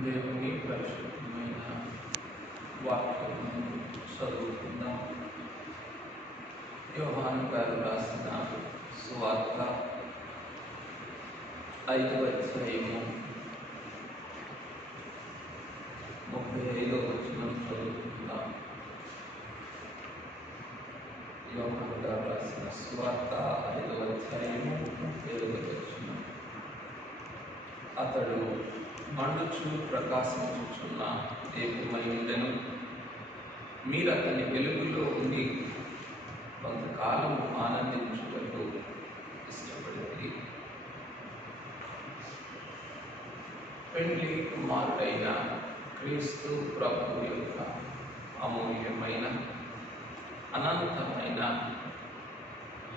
దేవుని పరిశుద్ధమైన వాక్యమును చదువుకుందాం. యోహాను గారు రాసిన సువార్త 5వ అధ్యాయము 35వ వచనం చదువుకుందాం. యోహాను గారు రాసిన సువార్త 5వ అధ్యాయము 35వ వచనం. అతడు మండుచు ప్రకాశించుచున్న దీపమై ఉండెను. మీరు అతని వెలుగులో ఉండి కొంతకాలం ఆనందించుటకు ఇష్టపడింది. పెండ్లి కుమారుడైన క్రీస్తు ప్రభువు యొక్క అమూల్యమైన అనంతమైన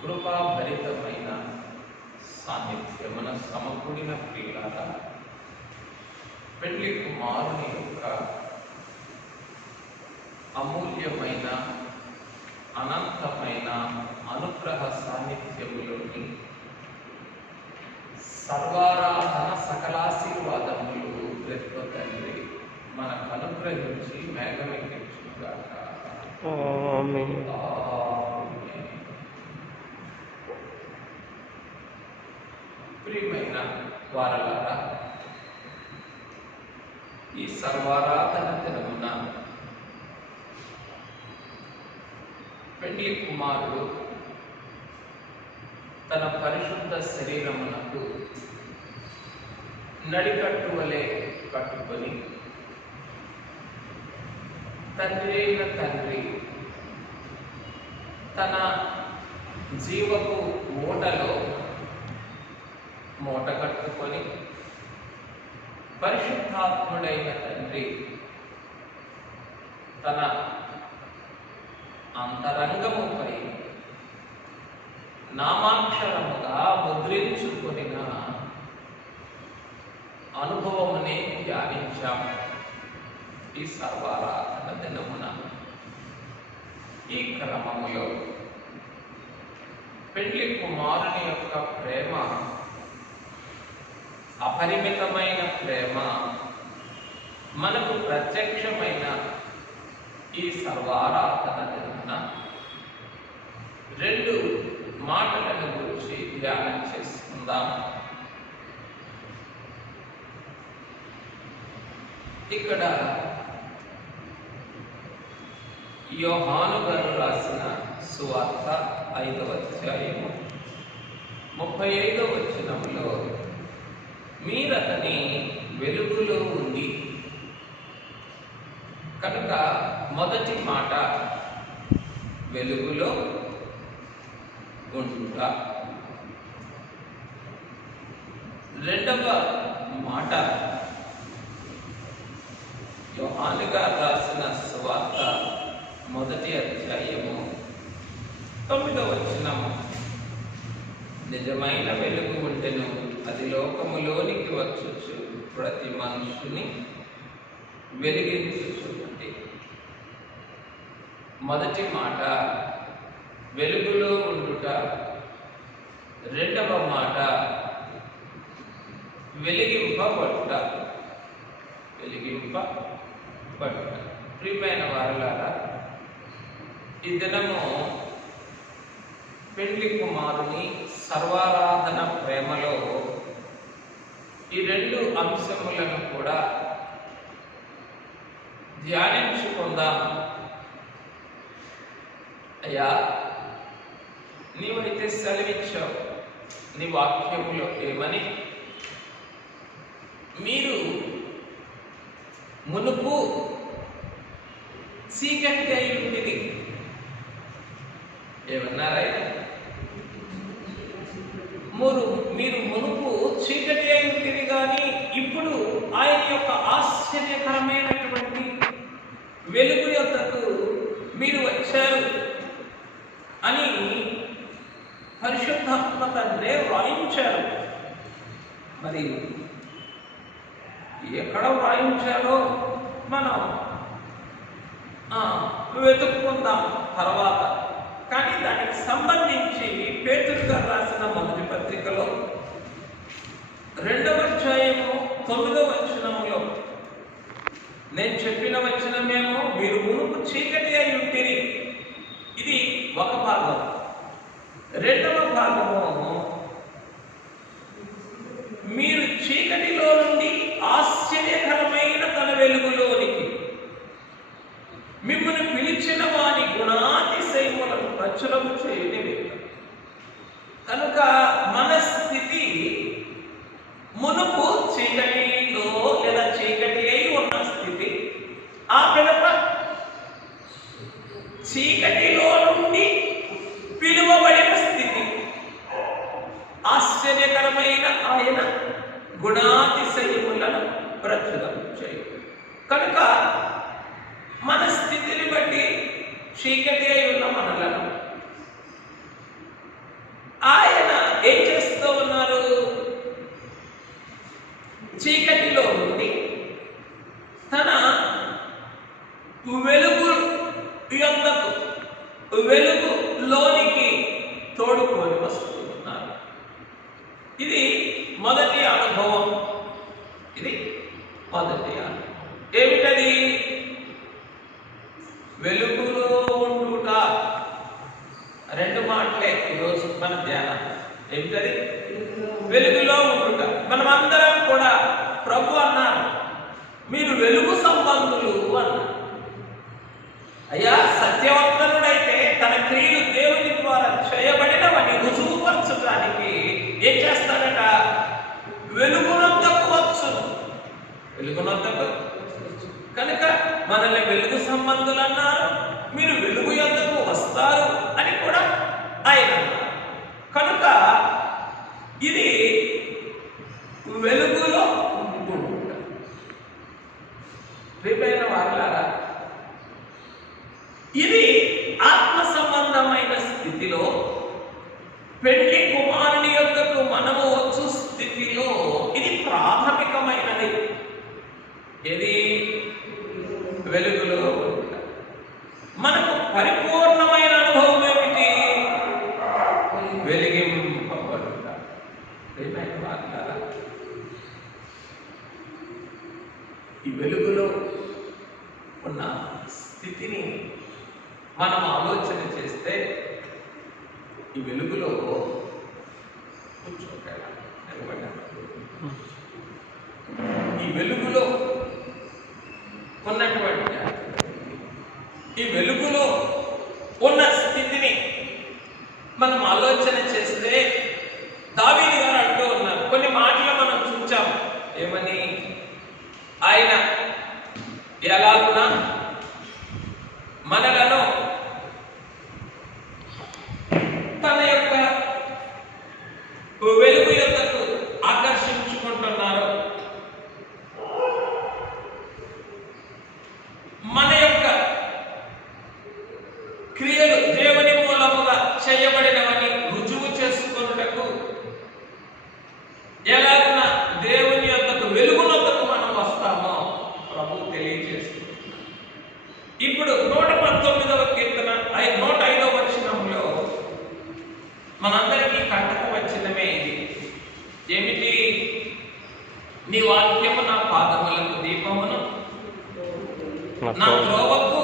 కృపాభరితమైన సాన్నిధ్యమున సమకూడిన ప్రియులారా, పెండ్లి కుమారుని యొక్క అమూల్యమైన అనంతమైన అనుగ్రహ సాన్నిధ్యములోని సర్వారాధన సకలాశీర్వాదములు ప్రతిభ తండ్రి మనకు అనుగ్రహించి మేఘమెక్కించుగాక. ఆమేన్. ప్రియమైన వారలారా, ఈ సర్వారాధన దినమున పెండ్లి కుమారుడు తన పరిశుద్ధ శరీరమునకు నడికట్టు వలె కట్టుకొని తండ్రి అయిన తండ్రి తన జీవపు మూటలో మూట కట్టుకొని పరిశుద్ధాత్ముడైన తండ్రి తన అంతరంగముపై నామాక్షరముగా ముద్రించుకొనిన అనుభవమునే ధ్యానించాం ఈ సర్వారాధన దినమున. ఈ క్రమములో పెండ్లి కుమారుని యొక్క ప్రేమ, అపరిమితమైన ప్రేమ మనకు ప్రత్యక్షమైన ఈ సర్వారాధన దినమున 2 మాటలను గురించి ధ్యానం చేసుకుందాం. ఇక్కడ యోహాను గారు రాసిన సువార్త 5వ అధ్యాయము 35వ వచనంలో మీరతని వెలుగులో ఉండి, కనుక మొదటి మాట వెలుగులో ఉండుట, రెండవ మాట యోహాను గారు రాసిన సువార్త 1వ అధ్యాయము 9వ వచనము, నిజమైన వెలుగు ఉంటెను, అది లోకములోనికి వచ్చుచు ప్రతి మనుషుని వెలిగించుచున్నది. మొదటి మాట వెలుగులో ఉండుట, రెండవ మాట వెలిగింపబడుట. ప్రియమైన వారలారా, ఈ దినము పెండ్లి కుమారుని సర్వారాధన ప్రేమలో ఈ 2 అంశములను కూడా ధ్యానించుకుందాం. అయ్యా, నీవైతే సెలవిచ్చావు నీ వాక్యములో ఏమని? మీరు మునుపు చీకటి అయి ఉండేది ఏమన్నారైనా? మీరు మునుపు చీకటి అయి ఉండేది, కానీ ఇప్పుడు ఆయన యొక్క ఆశ్చర్యకరమైనటువంటి వెలుగు యొద్దకు మీరు వచ్చారు అని పరిశుద్ధాత్మ తండ్రి వ్రాయించారు. మరి ఎక్కడ వ్రాయించాలో మనం వెతుక్కుందాం తర్వాత. కానీ దానికి సంబంధించి పేతురు గారు రాసిన మొదటి పత్రికలో 2వ అధ్యాయము 9వ వచనములో నేను చెప్పిన వచనమేమో మీరు మునుపు చీకటి అయి ఉంటిరి. ఇది ఒక భాగం. రెండవ భాగము మీరు చీకటిలో నుండి ఆశ్చర్యకరమైన తన వెలుగులోనికి మిమ్మల్ని పిలిచిన వాని గుణాతిశయములను ప్రచురము చేయని వ్యక్తి. కనుక మన స్థితి మునుపు చీకటిలో లేదా చీకటి అయి ఉన్న స్థితి, ఆ పిదప చీకటిలో నుండి పిలువబడిన స్థితి, ఆశ్చర్యకరమైన ఆయన గుణాతిశయములను ప్రచురం చేయ. కనుక మన స్థితిని బట్టి చీకటి అయి ఉన్న మనలను ఆయన ఏం చేస్తూ ఉన్నారు? చీకటిలో నుండి తన వెలుగు యొద్దకు, వెలుగులోనికి తోడుకొని వస్తూ ఉన్నారు. ఇది మొదటి అనుభవం. ఇది మొదటి అనుభవం. ఏమిటది? వెలుగులో ఉండుట. రెండు మాటలే ఈరోజు మన ధ్యానం. ఏమిటది? వెలుగులో ఉండుట. మనం అందరం కూడా ప్రభు అన్నారు, మీరు వెలుగు సంబంధులు అన్నారు. అయ్యా, సత్యవంతుడైతే తన క్రియలు దేవుని ద్వారా చేయబడినవని రుజువుపరచడానికి ఏం చేస్తాడట? వెలుగునొద్దకు వచ్చును. వెలుగునొద్దకు. కనుక మనల్ని వెలుగు సంబంధులు అన్నారు, మీరు వెలుగు యొద్దకు వస్తారు అని కూడా ఆయన అన్నారు. కనుక ఇది వెలుగులో ఉండుట. ప్రియమైన వారలారా, ఇది ఆత్మ సంబంధమైన స్థితిలో, పెళ్లి కుమారుని యొద్దకు మనము వచ్చు స్థితిలో ఇది ప్రాథమికమైనది. ఇది వెలుగులో ఉండుట. మనకు పరిపూర్ణమైన అనుభవం ఏమిటి? వెలిగింపబడుట. ప్రియమైన వారలారా, ఈ వెలుగులో ఉన్న స్థితిని మనం ఆలోచన చేస్తే, ఈ వెలుగులో కూర్చోగల ఈ వెలుగులో ఉన్నటువంటి ఈ వెలుగులో ఉన్న స్థితిని మనం ఆలోచన చేస్తే, దావీదు గారు అంటూ ఉన్నారు, కొన్ని మాటలు మనం చూచాం. ఏమని? ఆయన ఎలాగున్నా మనలను తన యొక్క వెలుగు యొద్దకు ఆకర్షించుకుంటున్నారు. మన యొక్క క్రియలు దేవుని మూలముగా చేయబడినవని రుజువు చేసుకున్నటకు ఎలాగున దేవుని యొద్దకు, వెలుగునొద్దకు మనం వస్తామో ప్రభు తెలియజేస్తుంది. ఇప్పుడు 119వ కీర్తన 105వ వచనంలో మనందరికీ కంటకు వచ్చినమే ఇది. ఏమిటి? నీ వాక్యము నా పాదములకు దీపమును, నా త్రోవకు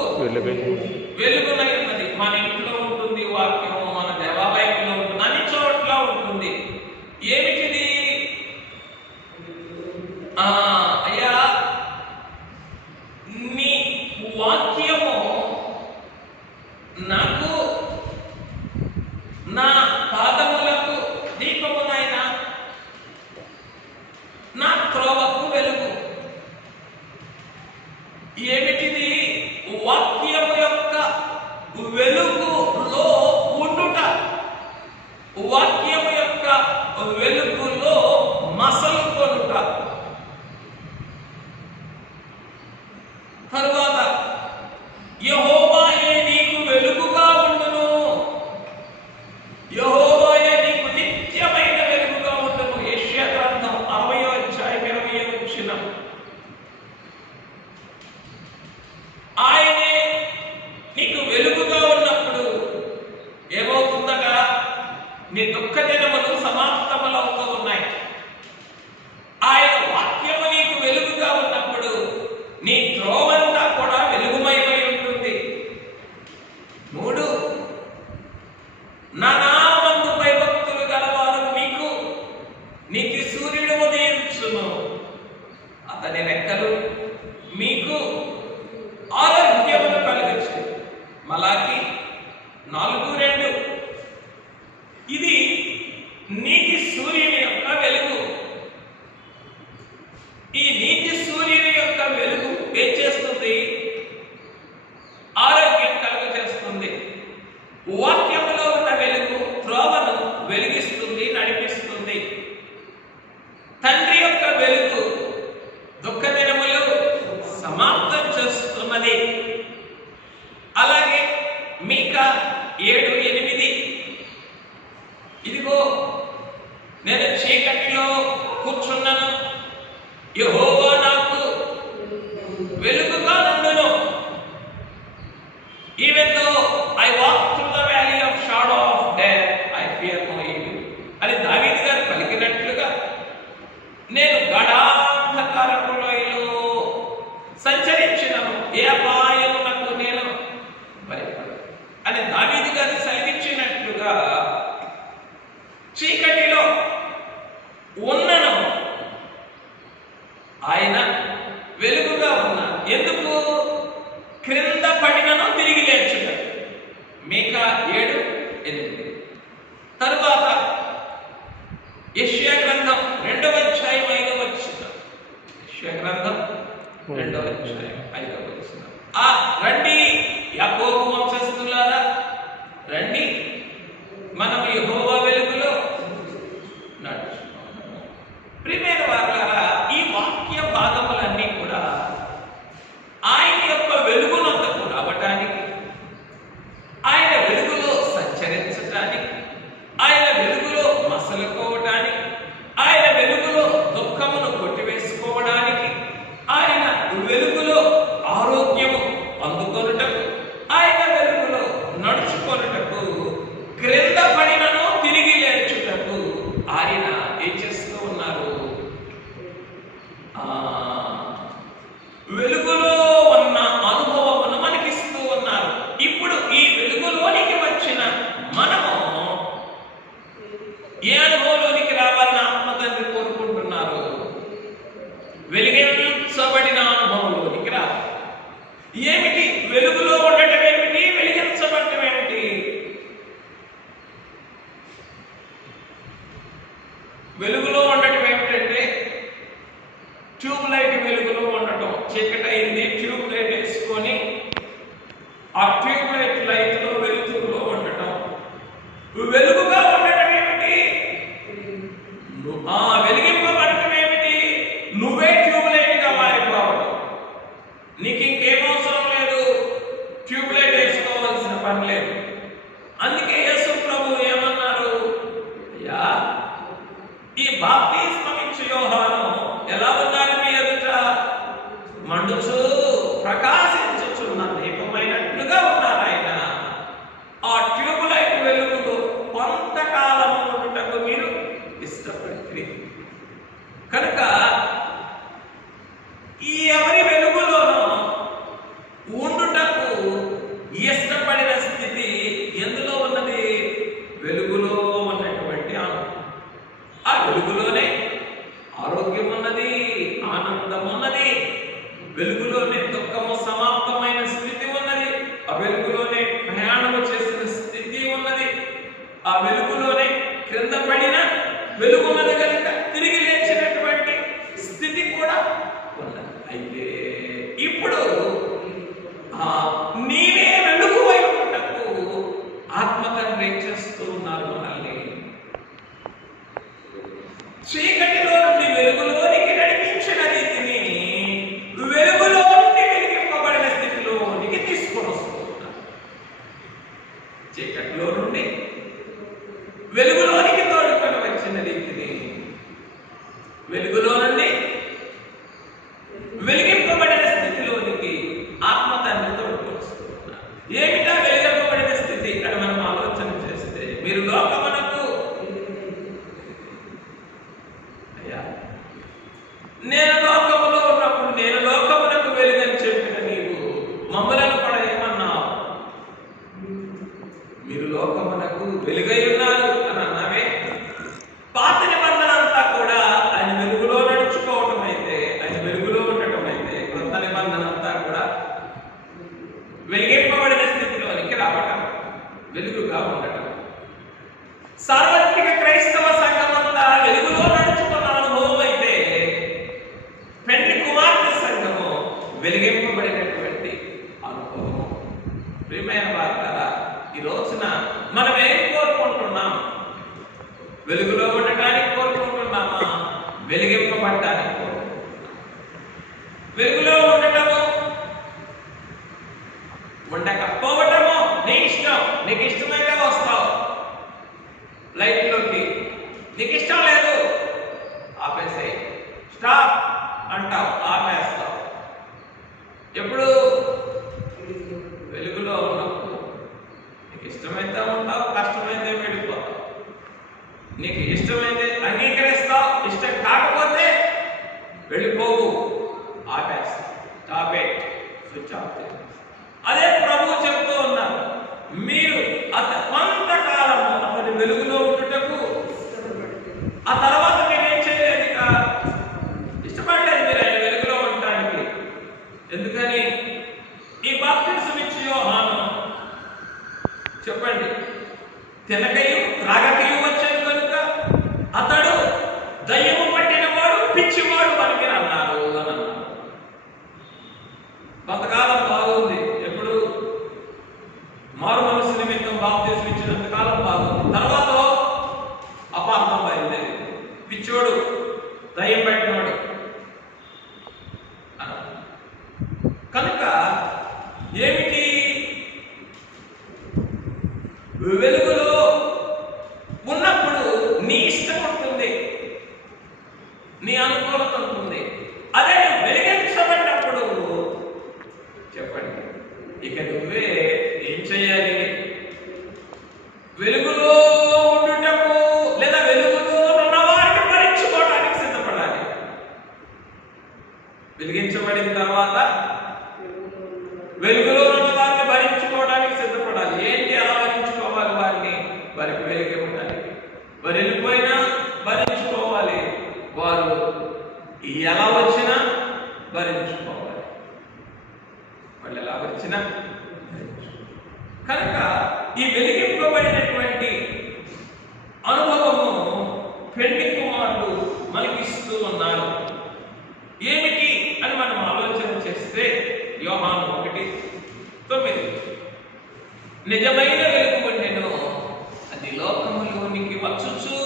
వెలుగునై ఉన్నది. మన ఇంట్లో ఉంటుంది వాక్యము, మన దేవాలయంలో ఉంటుంది, అన్ని చోట్ల ఉంటుంది. ఏమిటిది? అయ్యా, నీ వాక్యము నాకు నా పాదములకు దీపమునైన, నా త్రోవకు వెలుగు. ఏమిటిది? వాక్యము యొక్క వెలుగులో ఉండుట, వాక్యము యొక్క వెలుగులో మసలు కొనుట. ఇచ్చును, అతని రెక్కలు మీకు ఆరోగ్యమును కలిగించు. మలాకి 4:2. ఇది నీతి సూర్యుని యొక్క వెలుగు. ఈ నీతి సూర్యుని యొక్క వెలుగు ఏం చేస్తుంది? ఆరోగ్యం కలుగజేస్తుంది. వాక్యములో ఉన్న వెలుగు త్రోవను వెలిగిస్తుంది, నడిపిస్తుంది. తండ్రి యొక్క వెలుగు దుఃఖ దినములు సమాప్తం చేస్తున్నది. అలాగే మీకా 7:8. ఇదిగో నేను చీకటిలో కూర్చున్నాను, యెహోవా నాకు వెలుగుగా నుండును. Even though I walk through the valley of shadow of death, I fear no evil. అని దావీదు గారు పలికినట్లుగా నేను గాఢాంధకారపు లోయలో సంచరించినను, ఏ అపాయమునకు నేను భయపడను అని దావీదు గారు సెలవిచ్చినట్లుగా చీకటిలో ఉన్నను, ఆయన వెలుగుగా ఉన్నారు. ఎందుకు? క్రింద పడినను తిరిగి లేచుట. మీకా 7:8. తరువాత యెషయా గ్రంథం 2వ అధ్యాయం 5వ వచనం. యెషయా గ్రంథం 2వ అధ్యాయం 5వ వచనం. రండి యాకోబు వంశస్థులారా, రండి మనం యెహోవా వెలుగులో నడుచుకుందాం. ప్రియమైన వారలారా, ఈ వాక్య భాగములన్నీ కూడా ఆయన యొక్క వెలుగునంతకు రావటానికి, ఆయన వెలుగులో సంచరించటానికి, ఆయన వెలుగులో మసలుకోవటానికి, ఆయన వెలుగులో దుఃఖమును కొట్టివేసుకోవడానికి, ఆయన వెలుగులో ఆరోగ్యము అందుకొనుటకు, ఆయన వెలుగులో నడుచుకొనుటకు, క్రింద పడినను తిరిగి లేచుటకు ఆయన ఏం చేస్తూ ఉన్నారు? వెలుగులో ఉన్న అనుభవమును మనకిస్తూ ఉన్నారు. ఇప్పుడు ఈ వెలుగులోనికి వచ్చిన మనము ఏ అనుభవంలోనికి రావాలని ఆత్మ తండ్రి కోరుకుంటున్నారు? వెలిగించబడిన అనుభవంలోనికి రావాలి. ఏమిటి వెలుగులో ఉండటం? ఏమిటి వెలిగించబడటం? ఏమిటి? వెలుగులో ఉండటం ఏమిటంటే ట్యూబ్ లైట్ వెలుగులో ఉండటం. చీకటి అయింది, ట్యూబ్ లైట్ వేసుకొని ఆ ట్యూబ్ లైట్ లో వెలుగులో ఉండటం. వెలుగుగా ఉండటం ఏమిటి? వెలిగింపబడటం ఏమిటి? నువ్వే ట్యూబ్ లైట్ గా మారిపోవడం. నీకు ఇంకేం అవసరం లేదు, ట్యూబ్ లైట్ వేసుకోవాల్సిన పని లేదు. అందుకే యేసు ప్రభు ఏమన్నారు? అయ్యా, ఈ బాప్తిస్మం ఇచ్చే యోహాను ఎలా ఉన్నారు? మీ ఎదుట మండుచు ప్రకాశించుచున్న దీపమైనట్లుగా ఉన్నారు. ఆయన ఆ ట్యూబ్ లైట్ వెలుగులో కొంతకాలము ఉండుటకు మీరు ఇష్టపడి కనుక ఈ ఎవరి వెలుగులోనూ ఉండుటకు ఇష్టపడిన స్థితి ఎందులో ఉన్నది? వెలుగులో ఉన్నటువంటి ఆ వెలుగులోనే ఆరోగ్యం ఉన్నది, ఆనందం ఉన్నది. వెలుగులోనే దుఃఖము సమాప్తమైన స్థితి ఉన్నది. ఆ వెలుగులోనే ప్రయాణము చేసిన స్థితి ఉన్నది. ఆ వెలుగులోనే క్రింద పడిన వెలుగున్నది కనుక తిరిగి లేచినటువంటి స్థితి కూడా ఉన్నది. అయితే ఇప్పుడు నీవే వెలుగు వైపుటకు ఆత్మ తండ్రి ఏం చేస్తూ ఉన్నారు? మనల్ని చీకటిలో నుండి వెలుగులోనికి నడిపించిన రీతిని వెలుగులో నుండి వెలిగింపబడిన స్థితిలోనికి తీసుకొని వస్తున్నారు. చీకటిలో నుండి వెలుగులోనికి తోడుకొని వచ్చిన రీతిని వెలుగులో నుండి వెలిగింపబడిన స్థితిలోనికి ఆత్మ తండ్రి తోడుకొని వస్తున్నారు. ఏమిటా వెలిగింపబడిన స్థితి అని మనం ఆలోచన చేస్తే, మీరు లోకమునకు నేను లోకములో ఉన్నప్పుడు నేను లోకమునకు వెలుగని చెప్పిన నీవు మమ్మలను కూడా ఏమన్నావు? మీరు లోకమునకు వెలుగై ఉన్నారు అని అన్నావే. పాత నిబంధన అంతా కూడా ఆయన వెలుగులో నడుచుకో వెలిగింపబడినటువంటి అనుభవము. ప్రియమైన వారులారా, ఈ రోజున మనం ఏం కోరుకుంటున్నాం? వెలుగులో ఉండటానికి కోరుకుంటున్నామా? వెలిగింపబడటానికి కోరుకుంటున్నాం? వెలుగులో ఉండటము, ఉండకపోవటము నీ ఇష్టం. నీకు ఇష్టమైతే వస్తావు లైట్లోకి, నీకు ఇష్టం లేదు ఆపేసేయి, స్టాప్ అంటావు, ఆపేస్తావు. ఎప్పుడు? వెలుగులో ఉన్నప్పుడు. నీకు ఇష్టమైతే ఉంటావు, కష్టమైతే వెళ్ళిపోతావు. నీకు ఇష్టమైతే అంగీకరిస్తావు, ఇష్టం కాకపోతే వెళ్ళిపోవు, ఆపేస్తావు, స్టాప్ ఇట్, స్విచ్ ఆఫ్ చేస్తావు. అదే ప్రభువు చెప్తూ ఉన్నారు, మీరు కొంతకాలము అతని వెలుగులో ఉండుటకు, ఆ తర్వాత మీరేం చేయలేదు, ఇక ఇష్టపడలేదు మీరు ఆయన వెలుగులో ఉండటానికి. ఎందుకని? ఈ బాప్తిస్మం ఇచ్చి యోహాను చెప్పండి, తినకయు త్రాగకయు వచ్చాడు కనుక అతడు దయ్యము పట్టినవాడు, పిచ్చివాడు అని మీరు అన్నారు అని అన్నారు. కొంతకాలం బాగుంది, ఎప్పుడు? మారు మనసు నిమిత్తం బాప్తిస్మం ఇచ్చినంత కాలం బాగుంది. తర్వాత అపార్థం బయలుదేరి, పిచ్చోడు, దయ్యం పెట్టినవాడు కనుక ఏమిటి? వెలుగులో ఉన్నప్పుడు నీ ఇష్టం ఉంటుంది, నీ అనుకూలత ఉంటుంది. అదే వెలిగించబడినప్పుడు చెప్పండి, ఇక నువ్వే ఏం చేయాలి? వెలుగులో ఉండుటకు లేదా వెలుగులో ఉన్న వారిని భరించుకోవడానికి సిద్ధపడాలి. వెలిగించబడిన తర్వాత వెలుగులో ఉన్న వారిని భరించుకోవడానికి సిద్ధపడాలి. ఏంటి అలా భరించుకోవాలి? వారికి వెలుగు ఇవ్వడానికి. వారు వెళ్ళిపోయినా భరించుకోవాలి, వారు ఎలా వచ్చినా భరించుకోవాలి, వాళ్ళు ఎలా వచ్చినా. కనుక ఈ వెలిగింపబడినటువంటి అనుభవము పెండి కుమారుడు మనకిస్తూ ఉన్నారు. ఏమిటి అని మనం ఆలోచన చేస్తే యోహాను 1:9 నిజమైన వెలుగు ఉండెను, అది లోకములోనికి వచ్చుచు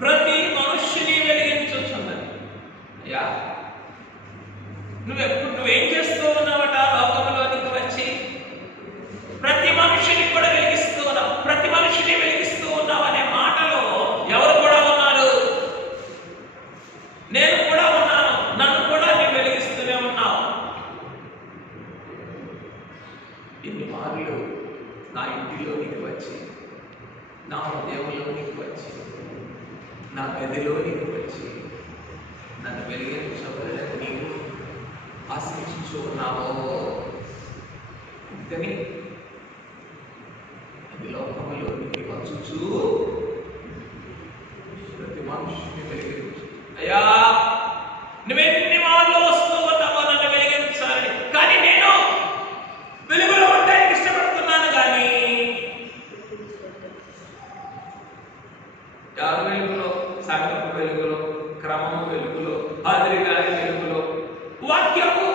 ప్రతి మనుష్యుని వెలిగించుచున్నది. అయ్యా, నువ్వేం చేస్తూ ఉన్నావట? లోకంలోనికి వచ్చి ప్రతి మనుషుని కూడా వెలిగిస్తూ ఉన్నావు, ప్రతి మనుషుని వెలిగిస్తూ ఉన్నావు అనే మాటలో ఎవరు కూడా ఉన్నారు? నేను కూడా ఉన్నాను, నన్ను కూడా నేను వెలిగిస్తూనే ఉన్నావు. ఇన్ని మార్లు నా ఇంటిలోనికి వచ్చి, నా హృదయంలోనికి వచ్చి, నా గదిలోనికి వచ్చి నన్ను వెలిగించబడని నీవు ఆశించు ఉన్నావో. అందుకని అది లోకములోనికి వచ్చుచు ప్రతి మనుషుని వెలిగించు. అయ్యా, నువ్వెన్ని మార్లు వస్తూ ఉన్నావో నన్ను వెలిగించాలని, కానీ నేను వెలుగులో ఉండడానికి ఇష్టపడుతున్నాను. కానీ ఎవరు వెలుగులో? సంఘపు వెలుగులో, క్రమము వెలుగులో, హాజరిగాని వెలుగులో, వాక్యము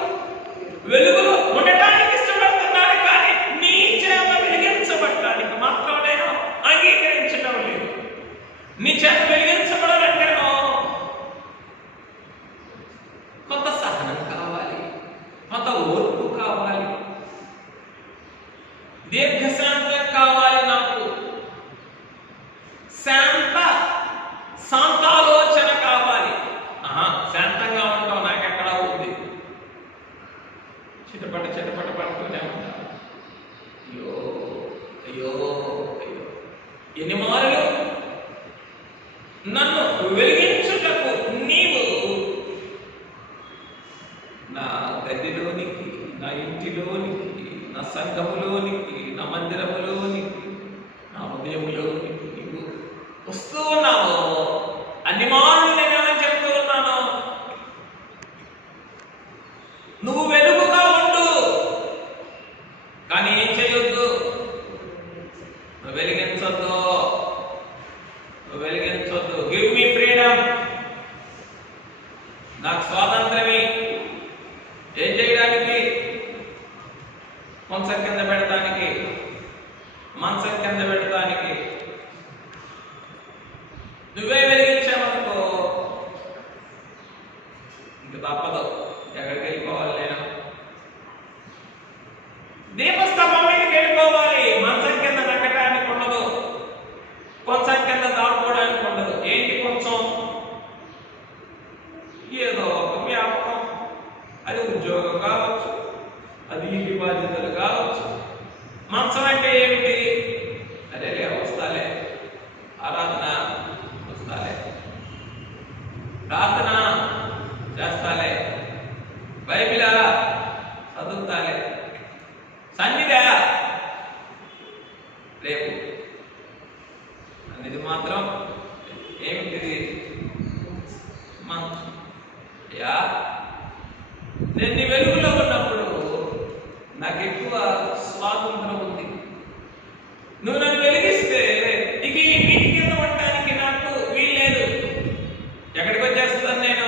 వెలుగులో ఉండటానికి ఇష్టపడుతున్నాను. కానీ నీ చేత వెలిగించబడటానికి మాత్రం నేను అంగీకరించడం లేదు. నీ చేత వెలిగించబడాలంటేనో కొంత సహనం కావాలి, కొంత ఓర్పు కావాలి, దీర్ఘశాంతం కావాలి, నాకు శాంతాలోచన కావాలి. శాంతంగా ఉంటావు, నాకెక్కడా ఉంది, చిటపట పడుతూనే ఉంటాను. అయ్యో అయ్యో అయ్యో, ఎన్ని మార్లు నన్ను వెలిగించుటకు నీవు నా గదిలోనికి, నా ఇంటిలోనికి, నా సంఘములోనికి, నా మందిరములోనికి, నా హృదయములోనికి నీవు వస్తూ ఉన్నావు. అన్ని మార్లు నేనేమని చెప్తూ ఉన్నాను? నువ్వు వెలుగుగా ఉండు, కానీ ఏం చేయొద్దు? నువ్వు వెలిగించొద్దు, నువ్వు వెలిగించొద్దు. గివ్ మీ ఫ్రీడమ్, నాకు స్వాతంత్రమే. ఏం చేయడానికి? మంచం కింద పెడతానికి, మంచం కింద పెడతానికి. నువ్వే వెలిగించావనుకో ఇంక తప్పదు, ఎక్కడికి వెళ్ళిపోవాలి? నేను దీపస్తంభం మీదకి వెళ్ళిపోవాలి. మంచం కింద నక్కడానికి ఉండదు, కొంచెం కింద దాడుకోవడానికి ఉండదు. ఏంటి కొంచెం? ఏదో ఒక వ్యాపకం. అది ఉద్యోగం కావచ్చు, అది ఇంటి బాధ్యతలు కావచ్చు. మంచం అంటే ఏమిటి? అరే వస్తాలే, ఆరాధన వస్తాలే, ప్రార్థన చేస్తాలే, బైబిలా చదువుతాలే, సన్నిధా రేపు అనేది మాత్రం ఏమిటిది? అయ్యా, నేను నీ వెలుగులో ఉన్నప్పుడు నాకు ఎక్కువ స్వాతంత్రం ఉంది. నువ్వు నన్ను వెలిగిస్తే ఇక ఈ వీటి కింద ఉండటానికి నాకు వీల్లేదు. ఎక్కడికి వచ్చేస్తాను నేను?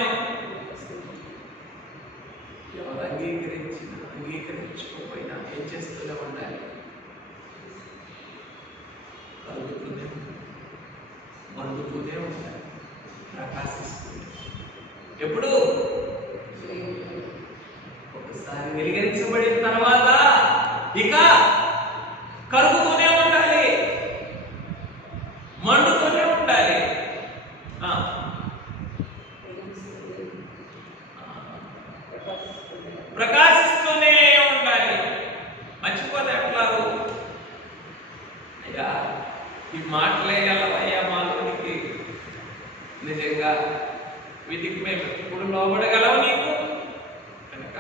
ఎవరు అంగీకరించుకోకపోయినా ఏం చేస్తూనే ఉండాలి. కలుగుతూనే ఉండాలి, మండుతూనే ఉండాలి, ప్రకాశిస్తుంది. ఎప్పుడు? ఒకసారి వెలిగించబడిన తర్వాత ఇక కలుగుతూనే ఉండాలి, మండుతూనే ఉండాలి. ప్రకాశిస్తూనే ఉండాలి. మర్చిపోతే ఎట్లాగో? అయ్యా, ఈ మాటలే గలవయ్యా మాలోనికి. నిజంగా వీటికి మేము ఇప్పుడు లోబడగలవు నీకు కనుక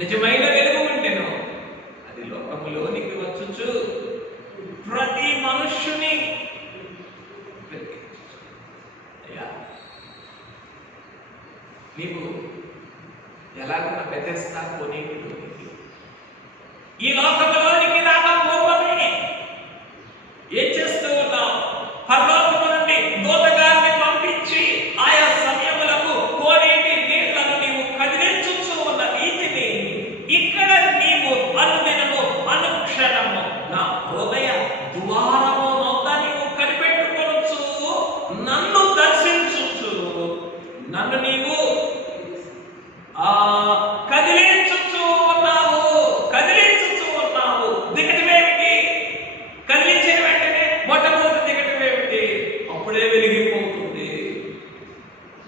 నిజమైన వెలుగు ఉంటేను అది లోకములోనికి వచ్చుచు ప్రతి మనుష్యుని వెలిగించు. అయ్యా, నీవు ఎలాగున్న బెతెస్దా కొనేటిలోనికి ఈ లోకములోనికి రాగా పూర్వమే ఏం చేస్తూ ఉన్నావు? పరలోకము నుండి దూతగారిని పంపించి ఆయా సమయములకు కోనేటి నీళ్లను నీవు కదిలించుచూ ఉన్న రీతిని ఇక్కడ నీవు అనుదినము అనుక్షణము నా హృదయ ద్వారము వద్ద నీవు కనిపెట్టుకొనొచ్చు, నన్ను దర్శించుచు నన్ను నీవు కదిలించుచూ ఉన్నావు, కదిలించుచూ ఉన్నావు. దిగటమేమిటి? కదిలించిన వెంటనే మొట్టమొదటి దిగటమేమిటి? అప్పుడే వెలిగిపోతుంది.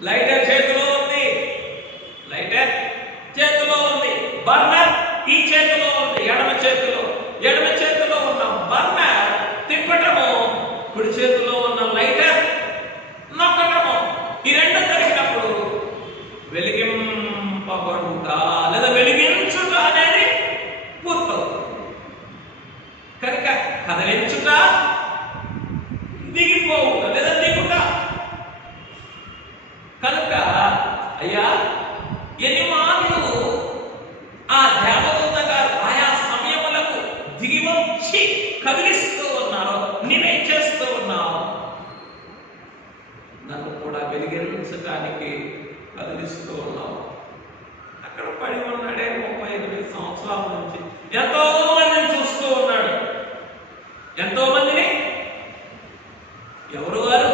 లైటర్ చేతిలో ఉంది, లైటర్ చేతిలో ఉంది, బర్నర్ ఈ చేతిలో ఉంది, ఎడమ చేతిలో ఉన్న బర్నర్ తిప్పటము, కుడి చేతిలో ఉన్న లైటర్ నొక్కటము. ఈ రెండు జరిగినప్పుడు వెలిగింపబడుట లేదా వెలిగించుట అనేది పూర్తవుతుంది. కనుక కదిలించుట, దిగిపోవుట లేదా దిగుట. కనుక అయ్యా, ఎన్ని మార్లు ఆ దేవదూత గారు ఆయా సమయములకు దిగి వచ్చి కదిలిస్తూ ఉన్నారో నీవేం చేస్తూ ఉన్నావు? నన్ను కూడా వెలిగించడానికి కదిలిస్తూ ఉన్నావు. అక్కడ పడి ఉన్నాడే 38 సంవత్సరాల నుంచి ఎంతో మందిని చూస్తూ ఉన్నాడు. ఎంతో మందిని. ఎవరు వారు?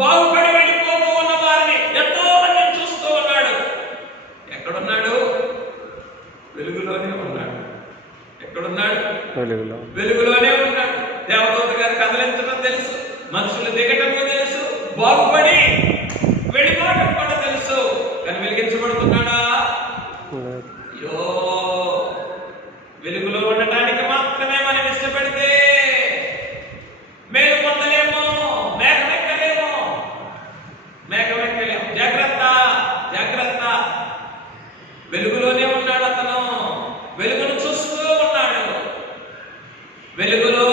బాగుపడి వెళ్ళిపోతూ ఉన్న వారిని ఎంతో మందిని చూస్తూ ఉన్నాడు. ఎక్కడున్నాడు? వెలుగులోనే ఉన్నాడు. ఎక్కడున్నాడు? వెలుగులోనే ఉన్నాడు. దేవదూత గారు కదిలించడం తెలుసు, మనుషులు దిగటం తెలుసు, బాగుపడి వెళ్ళిపోవడం కూడా తెలుసు. కానీ వెలిగించబడుతున్నాడా? అయ్యో, వెలుగులో ఉండటానికి మాత్రమే మనం ఇష్టపడితే మేలు పొందలేమో, మేఘమెక్కలేమో. జాగ్రత్త, జాగ్రత్త. వెలుగులోనే ఉన్నాడు అతను, వెలుగును చూస్తూ ఉన్నాడు. వెలుగులో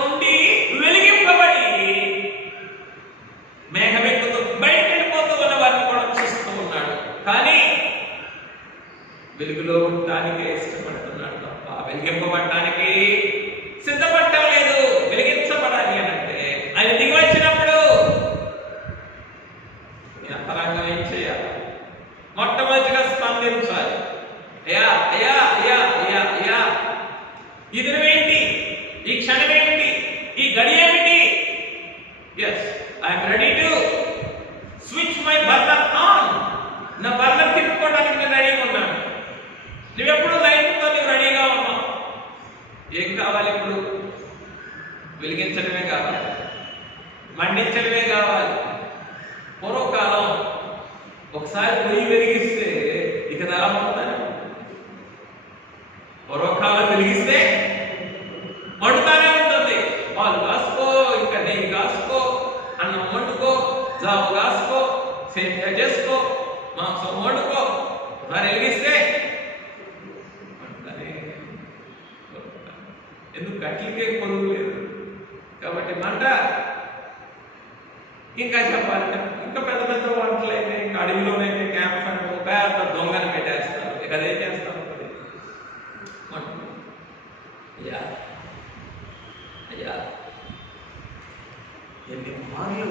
నుండి వెలిగింపబడి మేఘమెక్కుతూ బయటకు వెళ్ళిపోతూ ఉన్న వారిని కూడా చూస్తూ ఉన్నాడు. కానీ వెలుగులో ఉండటానికే ఇష్టపడుతున్నాడు తప్ప వెలిగింపబడటానికి సిద్ధపడటం లేదు. వెలిగించబడాలి అని అంటే ఆయన దిగి వచ్చినప్పుడు అంతరంగం ఏం ready to switch my burner on. నా బర్నర్ తిప్పుకోవడానికి నేను రెడీగా ఉన్నాను. నువ్వెప్పుడు లైట్తో నువ్వు రెడీగా ఉన్నావు. ఏం కావాలి ఇప్పుడు? వెలిగించడమే కావాలి, మండించడమే కావాలి. పూర్వకాలం ఒకసారి పొయ్యి వెలిగిస్తే ఇక ఎలా పడుతుంది? పూర్వకాలం వెలిగిస్తే మండుతానే ఉంటుంది. పాలు కాసుకో, ఇంకా నెయ్యి కాసుకో, అన్నం వండుకో, జాబు కాసుకో, సేమియా చేసుకో, మాంసం వండుకో. ఒకసారి వెలిగిస్తే మండుతానే. ఎందుకు? కట్లకే పొరుగు లేదు కాబట్టి మంట. ఇంకా చెప్పాలంటే ఇంకా పెద్ద పెద్ద వంటలు అయితే, ఇంకా అడవిలోనైతే క్యాంప్ ఫైర్ పెద్ద దొంగను పెట్టేస్తారు. ఇక అదేం చేస్తాం? అయ్యా అయ్యా, ఎన్ని మార్లు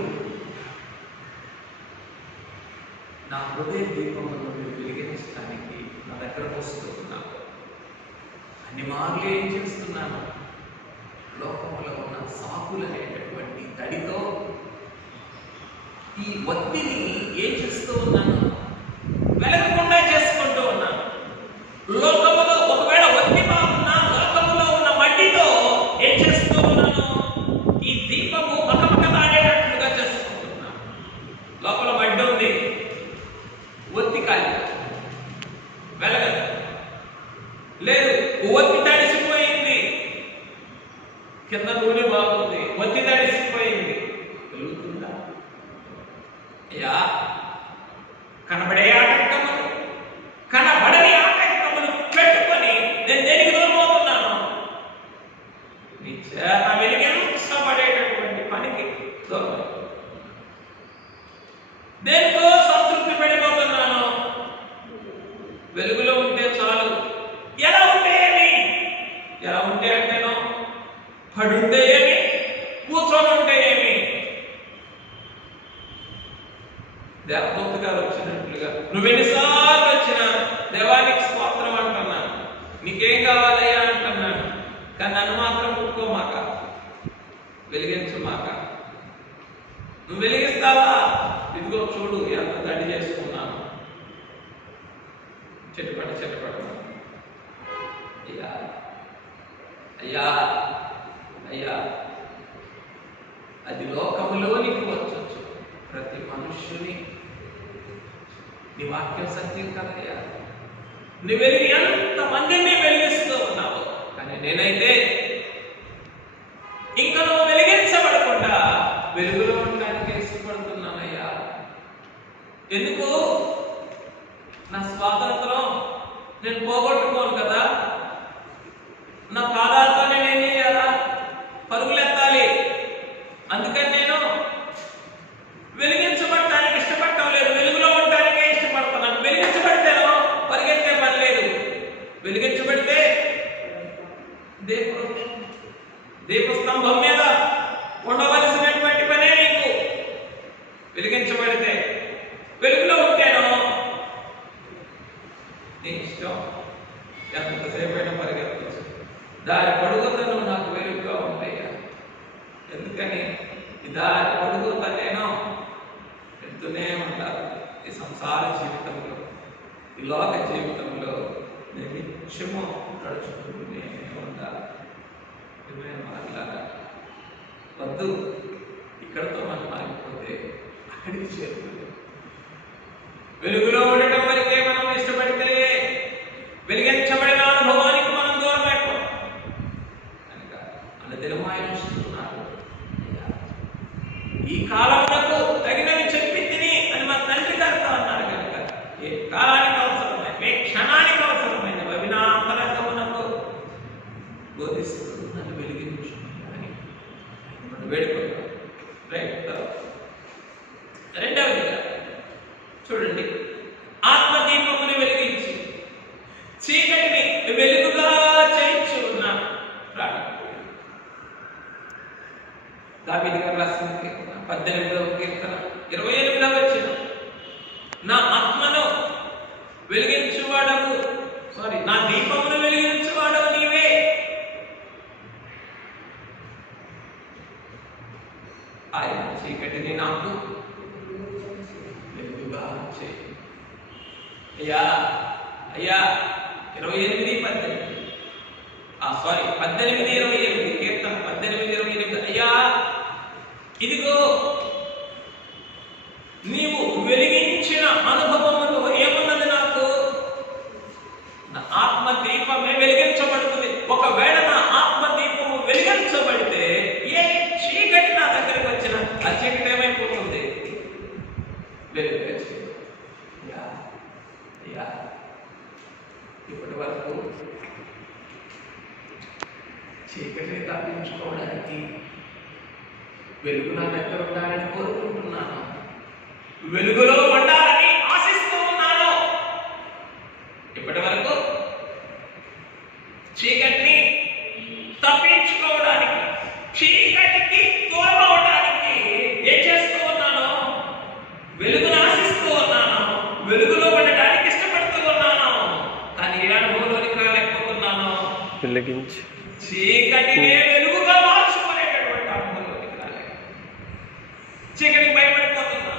నా హృదయ దీపమును వెలిగించడానికి నా దగ్గరకు వస్తూ ఉన్నాను. అన్ని మార్లు ఏం చేస్తున్నాను? లోకంలో ఉన్న సాకులు అనేటటువంటి తడితో ఈ ఒత్తిని ఏం చేస్తూ ఉన్నాను? వెలగకుండా చేసుకుంటూ ఉన్నాను. లోకములో ఒకవేళ ఒత్తి బాగున్నా, లోకములో ఉన్న మట్టితో ఏం చేస్తూ ఉన్నాను? ఈ దీపము మకమకలాడేటట్లుగా చేసుకుంటున్నాను. లోపల మడ్డి ఉంది, ఒత్తి కాలి వెలగదు. లేదు, ఒత్తి తడిసిపోయింది, కింద నూనె బాగుంది, ఒత్తి తడిసిపోయింది, వెలుగుతుందా? అయ్యా, కనబడే ఆటంకములు, కనబడని ఆటంకములు పెట్టుకొని నేను దేనికి దూరమవుతున్నాను? నీ చేత వెలిగించబడేటటువంటి పనికి దూరం. దేనితో సంతృప్తి పడిపోతున్నాను? వెలుగులో ఉంటే చాలు. ఎలా ఉంటే ఏమి? ఎలా ఉంటే అంటేనో పడుంటే ఏమి, కూర్చొని ఉంటే ఏమి? దేవదూత గారు వచ్చినట్లుగా నువ్వెన్నిసార్లు వచ్చినా దేవానికి స్తోత్రం అంటున్నాను, నీకేం కావాలయ్యా అంటున్నాను. కానీ నన్ను మాత్రం ముట్టుకోమాక, వెలిగించమాక. నువ్వు వెలిగిస్తావా? ఇదిగో చూడు ఎంత తడి చేసుకున్నాను. చెట్టుపడ అయ్యా అయ్యా అయ్యా, అది లోకములోనికి వచ్చొచ్చు. ప్రతి మనుష్యుని నీ వాక్యం సత్యం కదయ్యా. నువ్వు వెలిగి ఎంత మందిని వెలిగిస్తూ ఉన్నావు. కానీ నేనైతే ఇంకా నువ్వు వెలిగించబడకుండా వెలుగులో ఉండడానికి ఇష్టపడుతున్నానయ్యా. ఎందుకు? నా స్వాతంత్రం నేను పోగొట్టుకోను కదా. నా పాదాలతో నేను ఏం చేయాలా? పరుగులెత్తాలి. అందుకని నేను వెలిగించబడటానికి ఇష్టపడటం లేదు, వెలుగులో ఉండడానికే ఇష్టపడుతున్నాను. వెలిగించబడితేనో పరిగెత్తే పని లేదు. వెలిగించబడితే దీపస్తంభం మీద ఉండవలసినటువంటి పనే నీకు. వెలిగించబడితే వెలుగులో ఉంటేనో నీ ఇష్టం, ఎంతసేపు అయినా పరిగెత్తచ్చు. దారి పడుగుతను నాకు వెలుగుగా ఉంటాయా. ఎందుకని ఈ దారి పడుగుతనేనో వెళ్తూనే ఉంటారు. ఈ సంసార జీవితంలో, ఈ లోక జీవితంలో నేను నిత్యము నడుచుకుంటూనే ఉండాలి. మాట్లాడాలి వద్దు. ఇక్కడతో మనం ఆగిపోతే అక్కడికి చేరుకోలేదు. వెలుగులో ఉండటం వరకే మనం ఇష్టపడితే వెలిగించబడిన అనుభవానికి మనం దూరం అయిపోతాం కనుక అన్నదినము ఆయన ఇస్తున్నాడు. ఈ కాలమునకు తగినవి చెప్పి తిని అని మా తండ్రి గారితో అన్నాడు కనుక ఏ కాలానికి అవసరమైన, ఏ క్షణానికి అవసరమైన అవినాంతరంగమునకు బోధిస్తూ నన్ను వెలిగించు అని మనం వేడుకుంటాం. రైట్. రెండవదిగా చూడండి, ఆత్మదీపముని వెలిగించి చీకటిని వెలుగుగా చేయించు ఉన్నాను. దావీదు గారు రాసిన కీర్తన 18వ కీర్తన 28వ వచనం, నా ఆత్మను వెలిగించువాడవు, నా దీపమును వెలిగించువాడవు నీవే. ఆయన చీకటిని నాకు అయ్యా అయ్యా 28:18 18:28 కీర్తన 18:28 అయ్యా ఇదిగో నీవు వెలిగించిన అనుభవములో ఏమున్నది? నాకు నా ఆత్మ దీపమే వెలిగించబడుతుంది. ఒకవేళ నా ఆత్మ దీపము వెలిగించబడితే ఏ చీకటి నా దగ్గరికి వచ్చిన ఆ చీకటి ఏమైపోతుంది? వెలిగించి ఇప్పటి వరకు చీకటిని తప్పించుకోవడానికి వెలుగు నా దగ్గర ఉండాలని కోరుకుంటున్నాను. వెలుగులో ఉండాలని ఆశిస్తూ ఉన్నాను. ఇప్పటి వరకు చీకటిని తప్పించుకోవడానికి, చీకటికి దూరం అవడానికి ఏం చేస్తూ ఉన్నాను? వెలుగును ఆశిస్తూ ఉన్నాను. వెలుగులో ఉండడానికి ఇష్టపడుతూ ఉన్నాను. కానీ ఏ అనుభవంలోనికి రాలేకపోతున్నాను? వెలిగించి చీకటిని వెలుగుగా మార్చుకునేటటువంటి అనుభవంలోనికి రాలేదు. చీకటికి భయపడిపోతున్నా,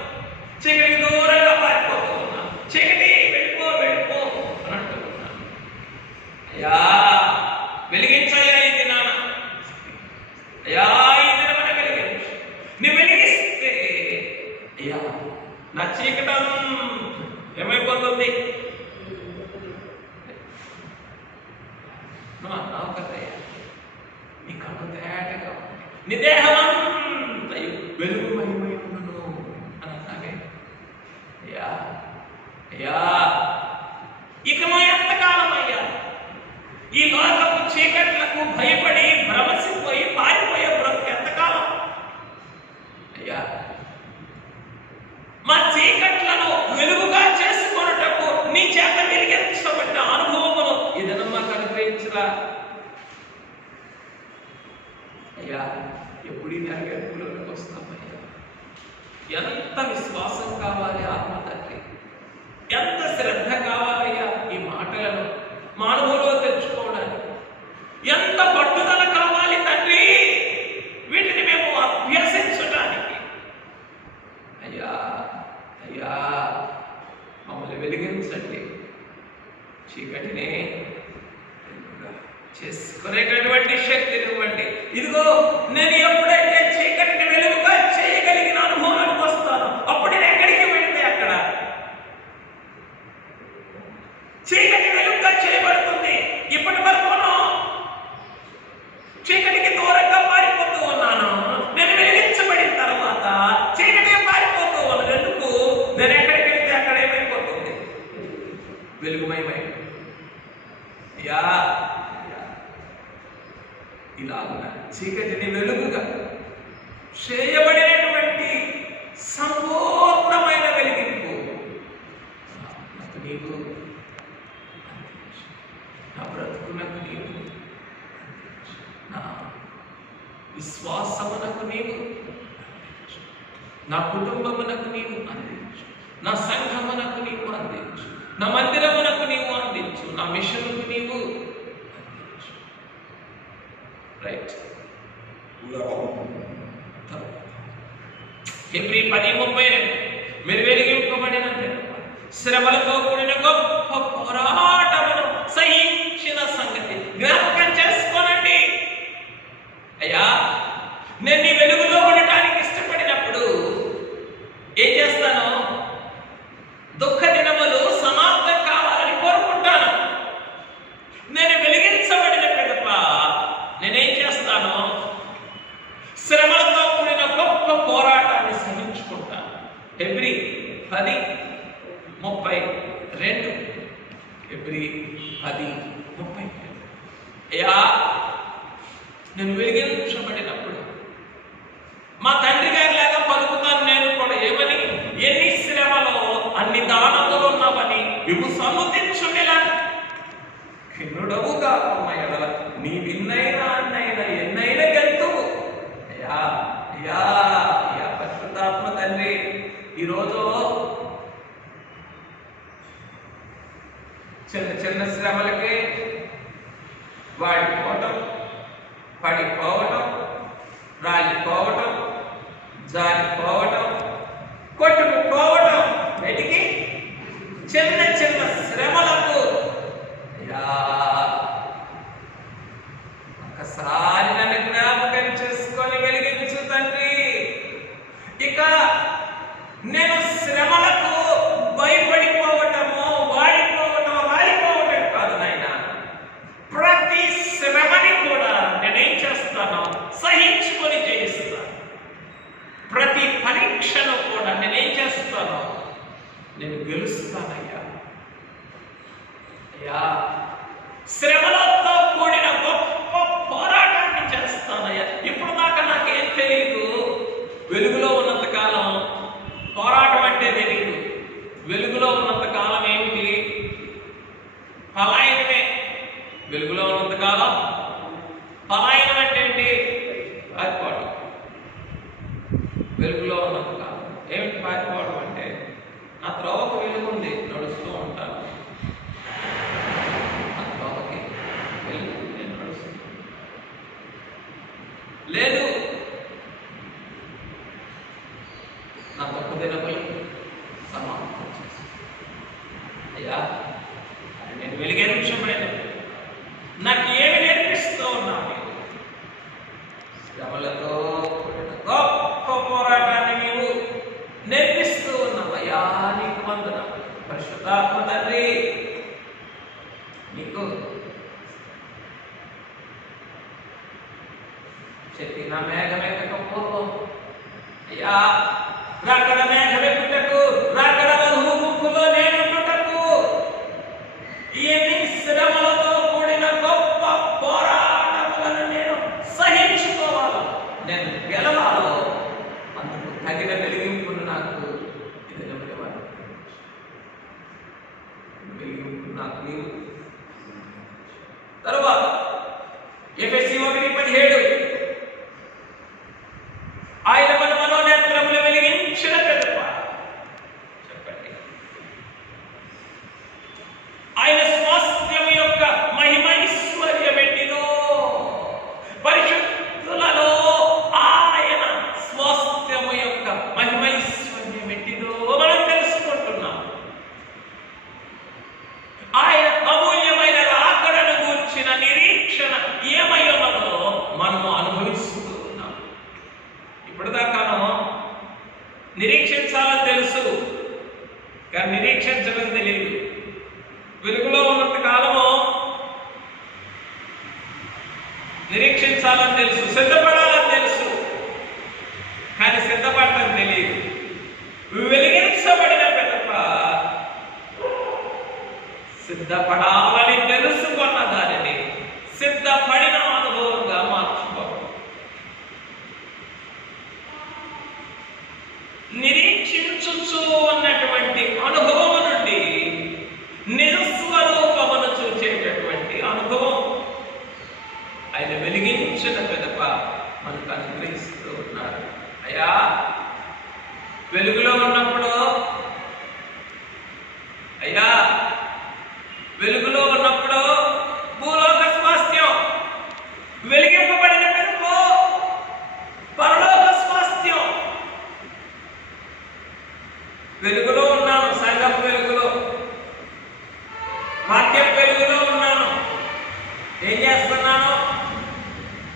చీకటికి దూరంగా పారిపోతూ ఉన్నా, చీకటి వెళ్ళిపో వెళ్ళిపో అని అంటున్నా. అయ్యా వెలిగించాయా ఇది నాన్న? అయ్యా ఇది మన వెలిగించు. నీ వెలిగిస్తే అయ్యా నా చీకటం ఏమైపోతుంది? నీ కన్ను తేటగా నీ దేహం వెలుగు మహిమను అని అన్నాగే. అయ్యా అయ్యా ఇక మా ఎంతకాలం అయ్యా ఈ లోకపు చీకట్లకు భయపడి భ్రమసిపోయి పారిపోయే బ్రతుకు ఎంతకాలం? అయ్యా మా చీకట్లను వెలుగుగా చేసుకొనుటకు నీ చేత వెలిగించబడ్డ అనుభవమును ఏదైనా మాకు అనుగ్రహించరా? అయ్యా ఎప్పుడు ఈ నెరవేర్పులోకి వస్తామయ్యా? ఎంత విశ్వాసం కావాలి ఆత్మ తండ్రి, ఎంత శ్రద్ధ కావాలయ్యా ఈ మాటలను మా అనుభవంలో తెచ్చుకోవడానికి, ఎంత పట్టుదల కావాలి తండ్రి వీటిని మేము అభ్యసించడానికి. అయ్యా అయ్యా మమ్మల్ని వెలిగించండి, చీకటినే చేసుకునేటటువంటి శక్తిని ఇవ్వండి. ఇదిగో నేను ఎప్పుడైతే చీకటిని వెలుగుగా చేయగలిగిన అనుభవానికి వస్తాను, అప్పుడు నేను ఎక్కడికి వెళ్తే అక్కడ చీకటి వెలుగుగా చేయబడుతుంది. ఇప్పటి వరకు చీకటికి దూరంగా పారిపోతూ ఉన్నాను. నేను వెలిగించబడిన తర్వాత చీకటి పారిపోతూ ఉన్నాను. ఎందుకు? నేను ఎక్కడికి వెళ్తే అక్కడ ఏమైపోతుంది? వెలుగుమయమై యా ఇలాగున చీకటిని వెలుగుగా చేయబడినటువంటి సంపూర్ణమైన వెలిగింపు నాకు నీవు, నా బ్రతుకునకు నీవు, నా విశ్వాసమునకు నీవు, నా కుటుంబమునకు నీవు అందించు, నా సంఘమునకు నీవు అందించు, నా మందిరమునకు నీవు అందించు, నా మిషన్కు నీవు అందించు. రైట్. హెబ్రీ 10:32 మీరు వెలిగింపబడిన శ్రమలతో కూడిన గొప్ప పోరాటమును సహించిన సంగతి జ్ఞాపకం చేసుకోనండి. అయ్యా నేను నీ వెలుగులో ఉండటానికి ఇష్టపడినప్పుడు ఏం చేస్తాను? దుఃఖ దినములు సమాప్తం కావాలని కోరుకుంటాను. నేను వెలిగించబడిన పిదప నేనేం చేస్తాను? శ్రమలతో కూడిన గొప్ప పోరాటాన్ని సహించుకుంటాను. హెబ్రీ 10:32 హెబ్రీ 10:32 అయ్యా నేను వెలిగించబడినప్పుడు మా తండ్రి గారి లాగా పలుకుతాను నేను కూడా. ఏమని? ఎన్ని శ్రమలో అన్ని దానములు ఉన్నవని విభు సముదించునేలా కిన్నుడవుగా ఎడల నీ విన్నైనా అన్నైనా ఎన్నైనా గెలుతువు. అయ్యా అయ్యా అయ్యా పరిశుద్ధాత్మ తండ్రి ఈరోజు చిన్న చిన్న శ్రమలకే వాడిపోవటం, పడిపోవటం, రాలిపోవటం, జారిపోవటం, కొట్టుకుపోవటం, వీటికి చిన్న చిన్న నేను గెలుస్తానయ్యా. అయ్యా, శ్రమలతో కూడిన గొప్ప పోరాటాన్ని చేస్తానయ్యా. ఇప్పుడు దాకా నాకేం తెలియదు. వెలుగులో ఉన్నంతకాలం పోరాటం అంటే తెలియదు. వెలుగులో ఉన్నంతకాలం ఏమిటి? పలాయనమే. వెలుగులో ఉన్నంతకాలం పలాయనం అంటే ఏంటి? పారిపోవడం. వెలుగులో ఉన్నంతకాలం ఏమిటి పారిపోవడం అంటే? నా త్రోవకు వెలుగు ఉంది, నడుస్తూ ఉంటాను. నా త్రోవకి వెలుగు, నేను నడుస్తాను. లేదు, నా తప్పు దినములు సమాప్తం చేస్తాను. అయ్యా, నేను వెలిగే నిమిషమైనా నాకు ఏమి నేర్పిస్తూ ఉన్నాను? శ్రమలతో కూడిన గొప్ప పోరాటాన్ని నీవు నేర్పిస్తూ ఉన్నావయ్యా. నీకు వందనం. పరిశుద్ధాత్మ తండ్రి, నీకు చెప్పిన మేఘమెక్కక పూర్వం అయ్యా, రాకడ మేఘమెక్కుటకు, రాకడ వధువు గుంపులో నేనుండుటకు ఎన్ని శ్రమలతో కూడిన గొప్ప పోరాటములను నేను సహించుకోవాలి, నేను గెలవాలో అందుకు తగిన వెలిగింపును నాకు వెలిగింపు నాకు నీవు. తరువాత ఎఫెసీ 1:17 ఆయన మన మనోనేత్రములు వెలిగించిన పిదప చెప్పండి, ఆయన స్వాస్థ్యం యొక్క మహిమైశ్వర్యమెట్టిదో, పరిశుద్ధులలో ఆయన స్వాస్థ్యము యొక్క మహిమైశ్వర్యమెట్టిదో మనం తెలుసుకుంటున్నాం. ఆయన అమూల్యమైన రాకడను గూర్చిన నిరీక్షణ ఏమై ఉన్నదో మనము అనుభవిస్తూ ఉన్నాం. ఇప్పటిదాకాను నిరీక్షించాలని తెలుసు, కానీ నిరీక్షించడం తెలియదు. వెలుగులో ఉన్నంత కాలము నిరీక్షించాలని తెలుసు, సిద్ధపడాలని తెలుసు, కానీ సిద్ధపడటం తెలియదు. వెలిగించబడిన పిదప సిద్ధపడాలని తెలుసుకున్న దానిని సిద్ధపడిన అనుభవంగా మార్చుకోవడం. నిరీక్షించుచు ఉన్నటువంటి అనుభవం నుండి నిజస్వరూపమును చూచేటటువంటి అనుభవం ఆయన వెలిగించిన పిదప మనకు అనుగ్రహిస్తూ ఉన్నారు. అయ్యా, వెలుగులో ఉన్నప్పుడు అయ్యా, వెలుగులో ఉన్నప్పుడు భూలోక స్వాస్థ్యం, వెలిగింపబడిన పిదప పరలోక స్వాస్థ్యం. వెలుగులో ఉన్నాను, సంఘం వెలుగులో, వాక్యం వెలుగులో ఉన్నాను. ఏం చేస్తున్నాను?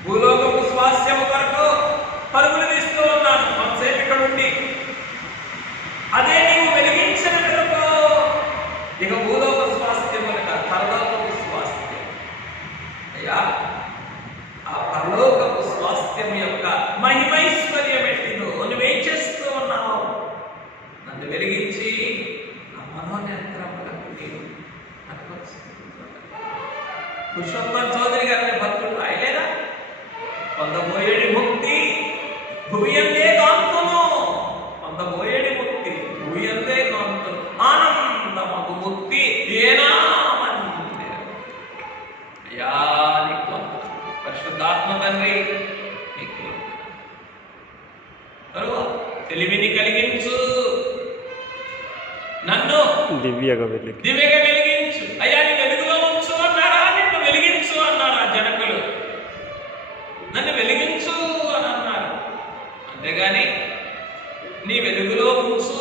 భూలోకపు స్వాస్థ్యము కొరకు పరుగులు తీస్తూ ఉన్నాను కొంతసేపు ఇక్కడ ఉండి. అదే నీవు వెలిగించిన పిదప ఇక భూలోక స్వాస్థ్యము కాదు, పరలోకపు స్వాస్థ్యం. అయ్యా, ఆ పరలోకపు స్వాస్థ్యం యొక్క మహిమైశ్వర్యం ఎట్టిదో నువ్వేం చేస్తూ ఉన్నావు? నన్ను వెలిగించి ఆ మనోనేత్రములకు నీవు పురుషోత్తమ్ చౌదరి గారిని భక్తుడు రాయలేదా? పొందబోయేడి ముక్తి భూయందే కాంతును, పొందబోయేడి ముక్తి భూయందే కాంతును, ఆనందమగు ముక్తి ఏనామంది. అయ్యా, నీకు పరిశుద్ధాత్మ తండ్రి, నీకు తరువాత తెలివిని కలిగించు, నన్ను దివ్యగా వెలిగించు. అయ్యా, నీ వెలుగులో ఉంచు అన్నారా? నిన్ను వెలిగించు అన్నారా జనకులు? నన్ను వెలిగించు అని అన్నారు, అంతేగాని నీ వెలుగులో ఉంచు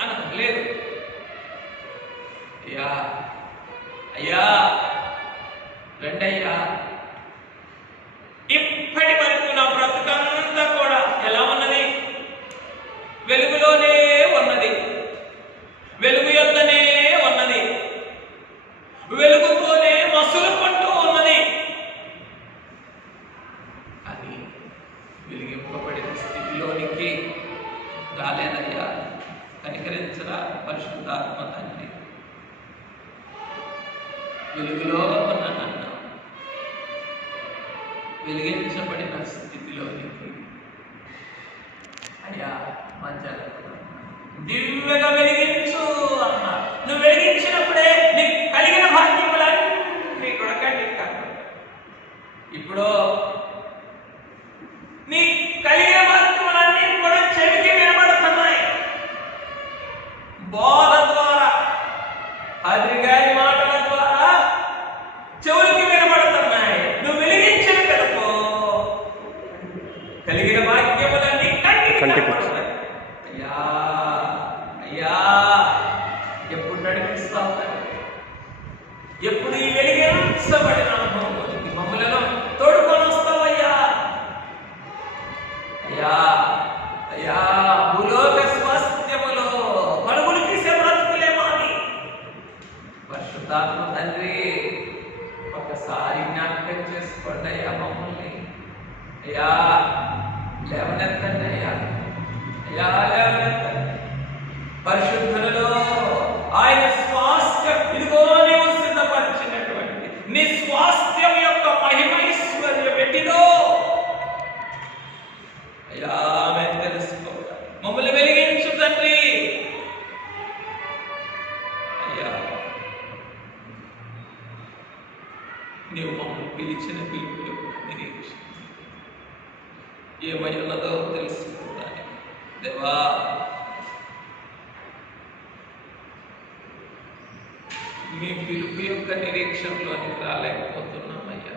అని అనలేదు. అయ్యా, అయ్యా రండయ్యా, ఇప్పటి వరకు నా బ్రతుకంతా కూడా ఎలా ఉన్నది? వెలుగులోనే ఉన్నది, వెలుగు యొద్దనే ఉన్నది, వెలుగుతోనే మసులుకుంటూ ఉన్నది. అది వెలిగింపబడిన స్థితిలోనికి రాలేదయ్యా. కనికరించరా పరిశుద్ధాత్మ తండ్రి. వెలుగులో ఉన్న నన్ను వెలిగించబడిన స్థితిలోనికి అయ్యా మధ్యాహ్నం దివ్యగా వెలిగించు అన్నా. నువ్వు వెలిగించినప్పుడే నీకు కలిగిన భాగ్యములన్నీ కూడా కంటికి కనబడతాయి. ఇప్పుడు నీ కలిగిన భాగ్యములన్నీ కూడా చెవికి వినబడుతున్నాయి. బోధ ద్వారా, అది గారి మాటల ద్వారా చెవులకి వినబడుతున్నాయి. నువ్వు వెలిగించిన కనుకో కలిగిన భాగ్యములన్నీ కంటికి కనబడతాయి. అయ్యా అయ్యా ఎప్పుడు నడిపిస్తావు? ఎప్పుడు ఈ వెలిగించబడిన అనుభవంలోకి మమ్మలను తోడుకొని వస్తావయ్యా? అయ్యా అయ్యా భూలోక స్వాస్థ్యములో పలుగులు తీసే బ్రతుకులేమో అని పరిశుద్ధాత్మ తండ్రి ఒకసారి జ్ఞాపకం చేసుకోండి అయ్యా మమ్మల్ని. అయ్యా లేవనెత్తండి అయ్యా. అయ్యా లేవనెత్తండి. పరిశుద్ధులలో ఆయన స్వాస్థ్యం ఇదిగో నీవు సిద్ధపరిచినటువంటి నీ స్వాస్థ్యం యొక్క మహిమైశ్వర్యం ఎట్టిదో అయ్యా మేము తెలుసుకోవాలి. మమ్మల్ని వెలిగించు తండ్రి. అయ్యా నీవు మమ్మల్ని పిలిచిన పిలుపులు నిరీక్ష ఏమై ఉన్నదో తెలుసుకోవాలి దేవా. మీ పిలుపు యొక్క నిరీక్షణలోనికి రాలేకపోతున్నామయ్యా.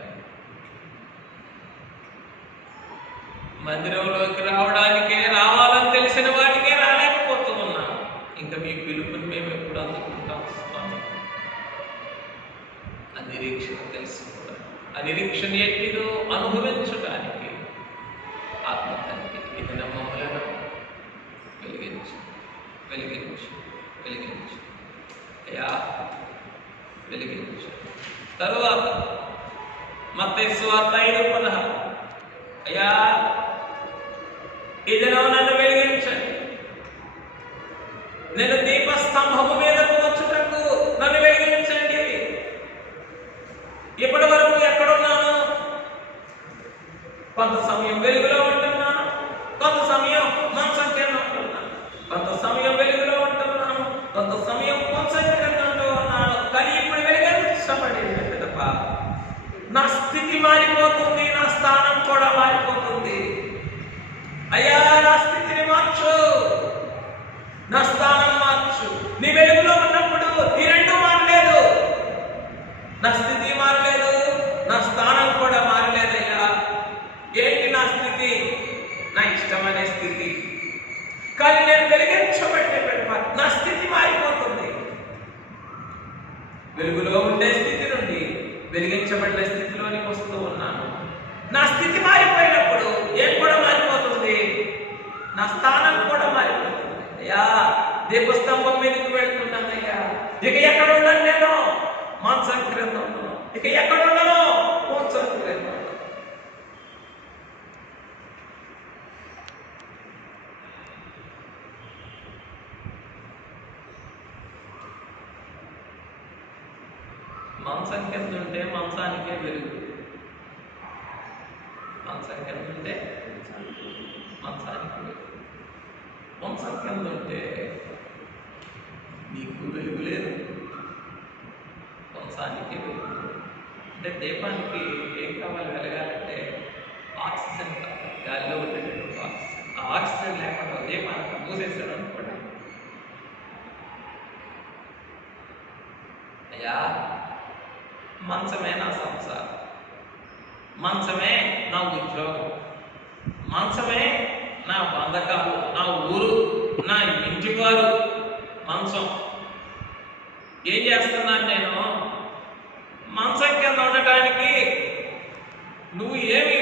మందిరంలోకి రావడానికే రావాలని తెలిసిన వాటికే రాలేకపోతూ ఉన్నాం. ఇంకా మీ పిలుపుని మేము ఎప్పుడు అందుకుంటాం స్వామి? ఆ నిరీక్షణ తెలుసుకోవడం, ఆ నిరీక్షణ ఎట్టిదో అనుభవించడానికి ఆత్మ తండ్రి ఇది మమ్మలను వెలిగించు వెలిగించు వెలిగించు అయ్యా వెలిగించు. తరువాత మత్తయి సువార్త 5:16 అయ్యా ఇదిలో నన్ను వెలిగించండి. నేను దీపస్తంభము మీదకు వచ్చుటకు నన్ను వెలిగించండి. ఇప్పటి వరకు ఎక్కడున్నాను? కొంత సమయం వెలుగులో ఉంటున్నాను, కొంత సమయం మంచం కింద ఉంటున్నాను, కొంత సమయం వెలుగులో ఉంటున్నాను, కొంత సమయం మంచం కింద ఉంటున్నాను. కానీ ఇప్పుడు వెలిగించబడింది తప్ప నా స్థితి మారిపోతుంది, నా స్థానం కూడా మారిపోతుంది. అయ్యా నా స్థితిని మార్చు, నా స్థానం మార్చు. నీ వెలుగులో ఉన్నప్పుడు ఈ రెండు మారలేదు. నా స్థితి మారలేదు, నా స్థానం కూడా మారలేదయ్యా. ఏంటి నా స్థితి? నా ఇష్టమనే స్థితి. కానీ నేను వెలిగించబట్టే నా స్థితి మారిపోతుంది. వెలుగులో ఉండే స్థితి నుండి వెలిగించబడ్డ స్థితిలోనికి వస్తూ ఉన్నాను. నా స్థితి మారిపోయినప్పుడు ఏం కూడా మారిపోతుంది? నా స్థానం కూడా మారిపోతుంది. అయ్యా దీపస్తంభం మీదకి వెళ్తున్నానయ్యా. ఇక ఎక్కడ ఉన్నాను నేను? మంచం క్రింద ఉన్నాను. ఇక ఎక్కడ ఉన్నాను? మంచం క్రింద. మంచం కింద ఉంటే మంచానికే వెలుగు. మంచం కింద ఉంటే మంచానికి వెలుగు. మంచం కింద ఉంటే నీకు వెలుగు లేదు, మంచానికి వెలుగు. అంటే దీపానికి ఏం కావాలి? వెలగాలంటే ఆక్సిజన్ కావాలి, గాలిలో ఉండేటటువంటి ఆక్సిజన్. ఆ ఆక్సిజన్ లేకుండా దీపానికి మూసేసాడు అనుకోండి. అయ్యా మంచమే నా సంసారం, మంచమే నా ఉద్యోగం, మంచమే నా బంధకాలు, నా ఊరు, నా ఇంటివారు. మంచం ఏం చేస్తున్నాను నేను? మంచం కింద ఉండటానికి నువ్వు ఏమి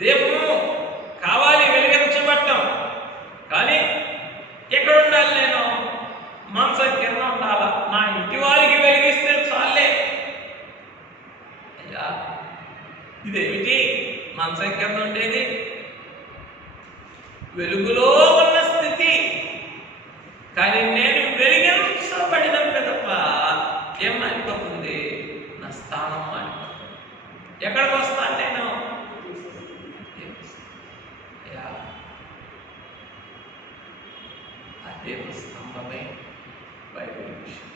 దీపము కావాలి వెలిగించబట్టం. కానీ ఎక్కడ ఉండాలి నేను? మంచం కింద ఉండాలా? నా ఇంటి వారికి వెలిగిస్తే చాలే. అయ్యా ఇదేమిటి మంచం కింద ఉండేది? వెలుగులో ఉన్న స్థితి కానీ నేను వెలిగించబడిన పిదప ఏం మారిపోతుంది? నా స్థానం మారిపోతుంది. ఎక్కడికి వస్తాను నేను? అయ్యా, ఆ దేవ స్తంభమే బైబిల్ విషయం.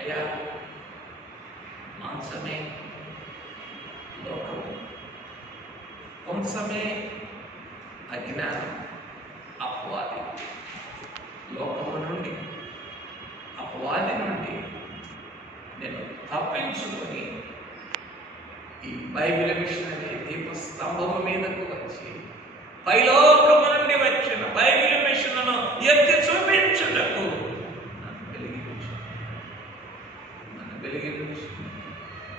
అయ్యా, మాంసమే లోకము, వంశమే అజ్ఞానం, అపవాది. లోకము నుండి, అపవాది నుండి నేను తప్పించుకొని ఈ బైబిల్ మిషన్ అనే దీప స్తంభము మీదకు వచ్చి పైలోకము నుండి వచ్చిన బైబిల్ మిషన్ను ఎత్తి చూపించుటకు నన్ను వెలిగించు,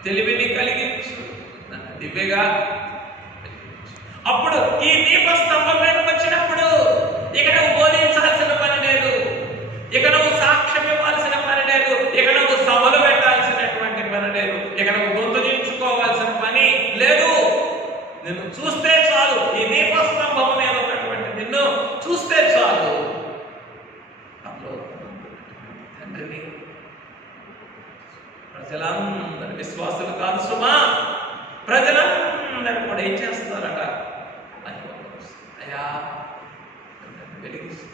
తెలివిని కలిగించు, నన్ను దివ్యగా. అప్పుడు ఈ దీప స్తంభం మీదకి వచ్చినప్పుడు ఇక నువ్వు బోధించాల్సిన పని లేదు, ఇక నువ్వు సాక్ష్యం ఇవ్వాల్సిన పని లేదు, ఇక నువ్వు సభలు పెట్టాల్సినటువంటి పని లేదు, ఇక నువ్వు గొంతు దించుకోవాల్సిన పని లేదు. నిన్ను చూస్తే చాలు, ఈ దీప స్తంభం మీద ఉన్నటువంటి నిన్ను చూస్తే చాలు. తండ్రిని ప్రజలందరి విశ్వాసులు కాదు సుమా, ప్రజలందరూ కూడా ఏం చేస్తారట? అయ్యా, వెలిగిస్తూ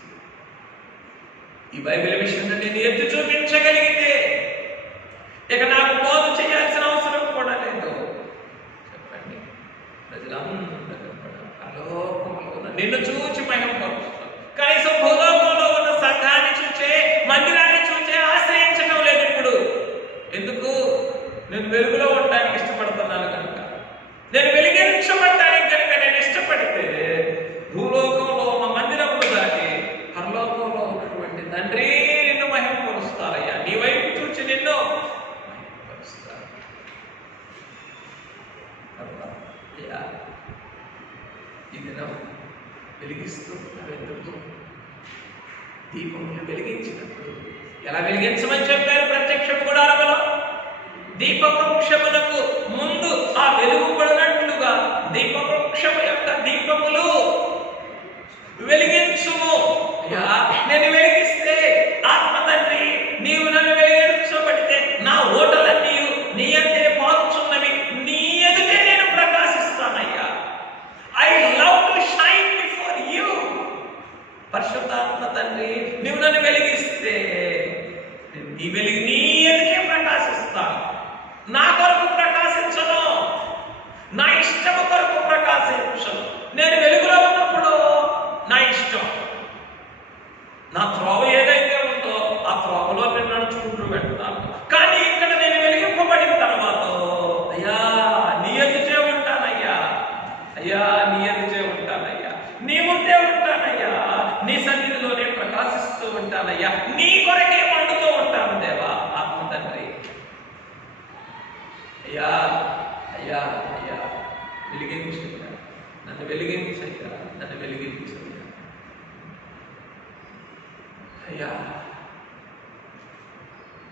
ఈ బైబిల్ విషయంలో నేను ఎత్తి చూపించగలిగితే ఇక నాకు బోధ చేయాల్సిన అవసరం కూడా లేదు. చెప్పండి, ప్రజలందరూ కూడా పరలోకంలో ఉన్న నిన్ను చూచి మహిమపరుస్తారు. కనీసం భూలోకంలో ఉన్న సంఘాన్ని చూచే, మందిరాన్ని చూచే ఆశ్రయించడం లేదు ఇప్పుడు. ఎందుకు? నేను వెలుగులో ఉండడానికి ఇష్టపడుతున్నాను కనుక, నేను వెలిగించబడడానికి కనుక నేను ఇష్టపడితే భూలోకంలో ఉన్న మందిరములు దాటి పరలోకంలో ఉన్నటువంటి తండ్రి నిన్ను మహిమపరుస్తారయ్యా. నీ వైపు చూచి నిన్ను మహిమపరుస్తారు. అయ్యా, ఈ దినం వెలిగిస్తున్నారు. ఎందుకు? దీపములు వెలిగించినప్పుడు ఎలా వెలిగించమని చెప్పారు? ప్రత్యక్ష గుడారములో దీపవృక్షములకు ముందు ఆ వెలుగు పడినట్లుగా దీపవృక్షము యొక్క దీపములు వెలిగించుము. నేను వెలిగిస్తే ఆత్మ తండ్రి నీవు నన్ను వెలిగించబడితే నా ఓటలన్నీ నీ అంతే పాల్చున్నవి, నీ ఎదుటే నేను ప్రకాశిస్తానయ్యా. I love to shine before you. పరిశుద్ధాత్మ తండ్రి నీవు నన్ను వెలిగిస్తే నీ వెలుగు నీ ఎదుటే ప్రకాశిస్తాను. నా కొరకు ప్రకాశించను, నా ఇష్టము కొరకు ప్రకాశించను. నేను వెలుగులో ఉన్నప్పుడు నా ఇష్టం, నా త్రోవ ఏదైతే ఉందో ఆ త్రోవలో నేను నడుచుకుంటూ వెళ్తాను. కానీ ఇక్కడ నేను వెలిగింపబడిన తర్వాత అయ్యా నీ ఎదుటే ఉంటానయ్యా, అయ్యా నీ ఎదుటే ఉంటానయ్యా, నీ ముందే ఉంటానయ్యా, నీ సన్నిధిలోనే ప్రకాశిస్తూ ఉంటానయ్యా, నీ కొరకే మండుతూ ఉంటాను దేవా. ఆత్మ తండ్రి అయ్యా, అయ్యా, అయ్యా వెలిగించయ్యా, నన్ను వెలిగించయ్యా, నన్ను వెలిగించయ్యా. అయ్యా,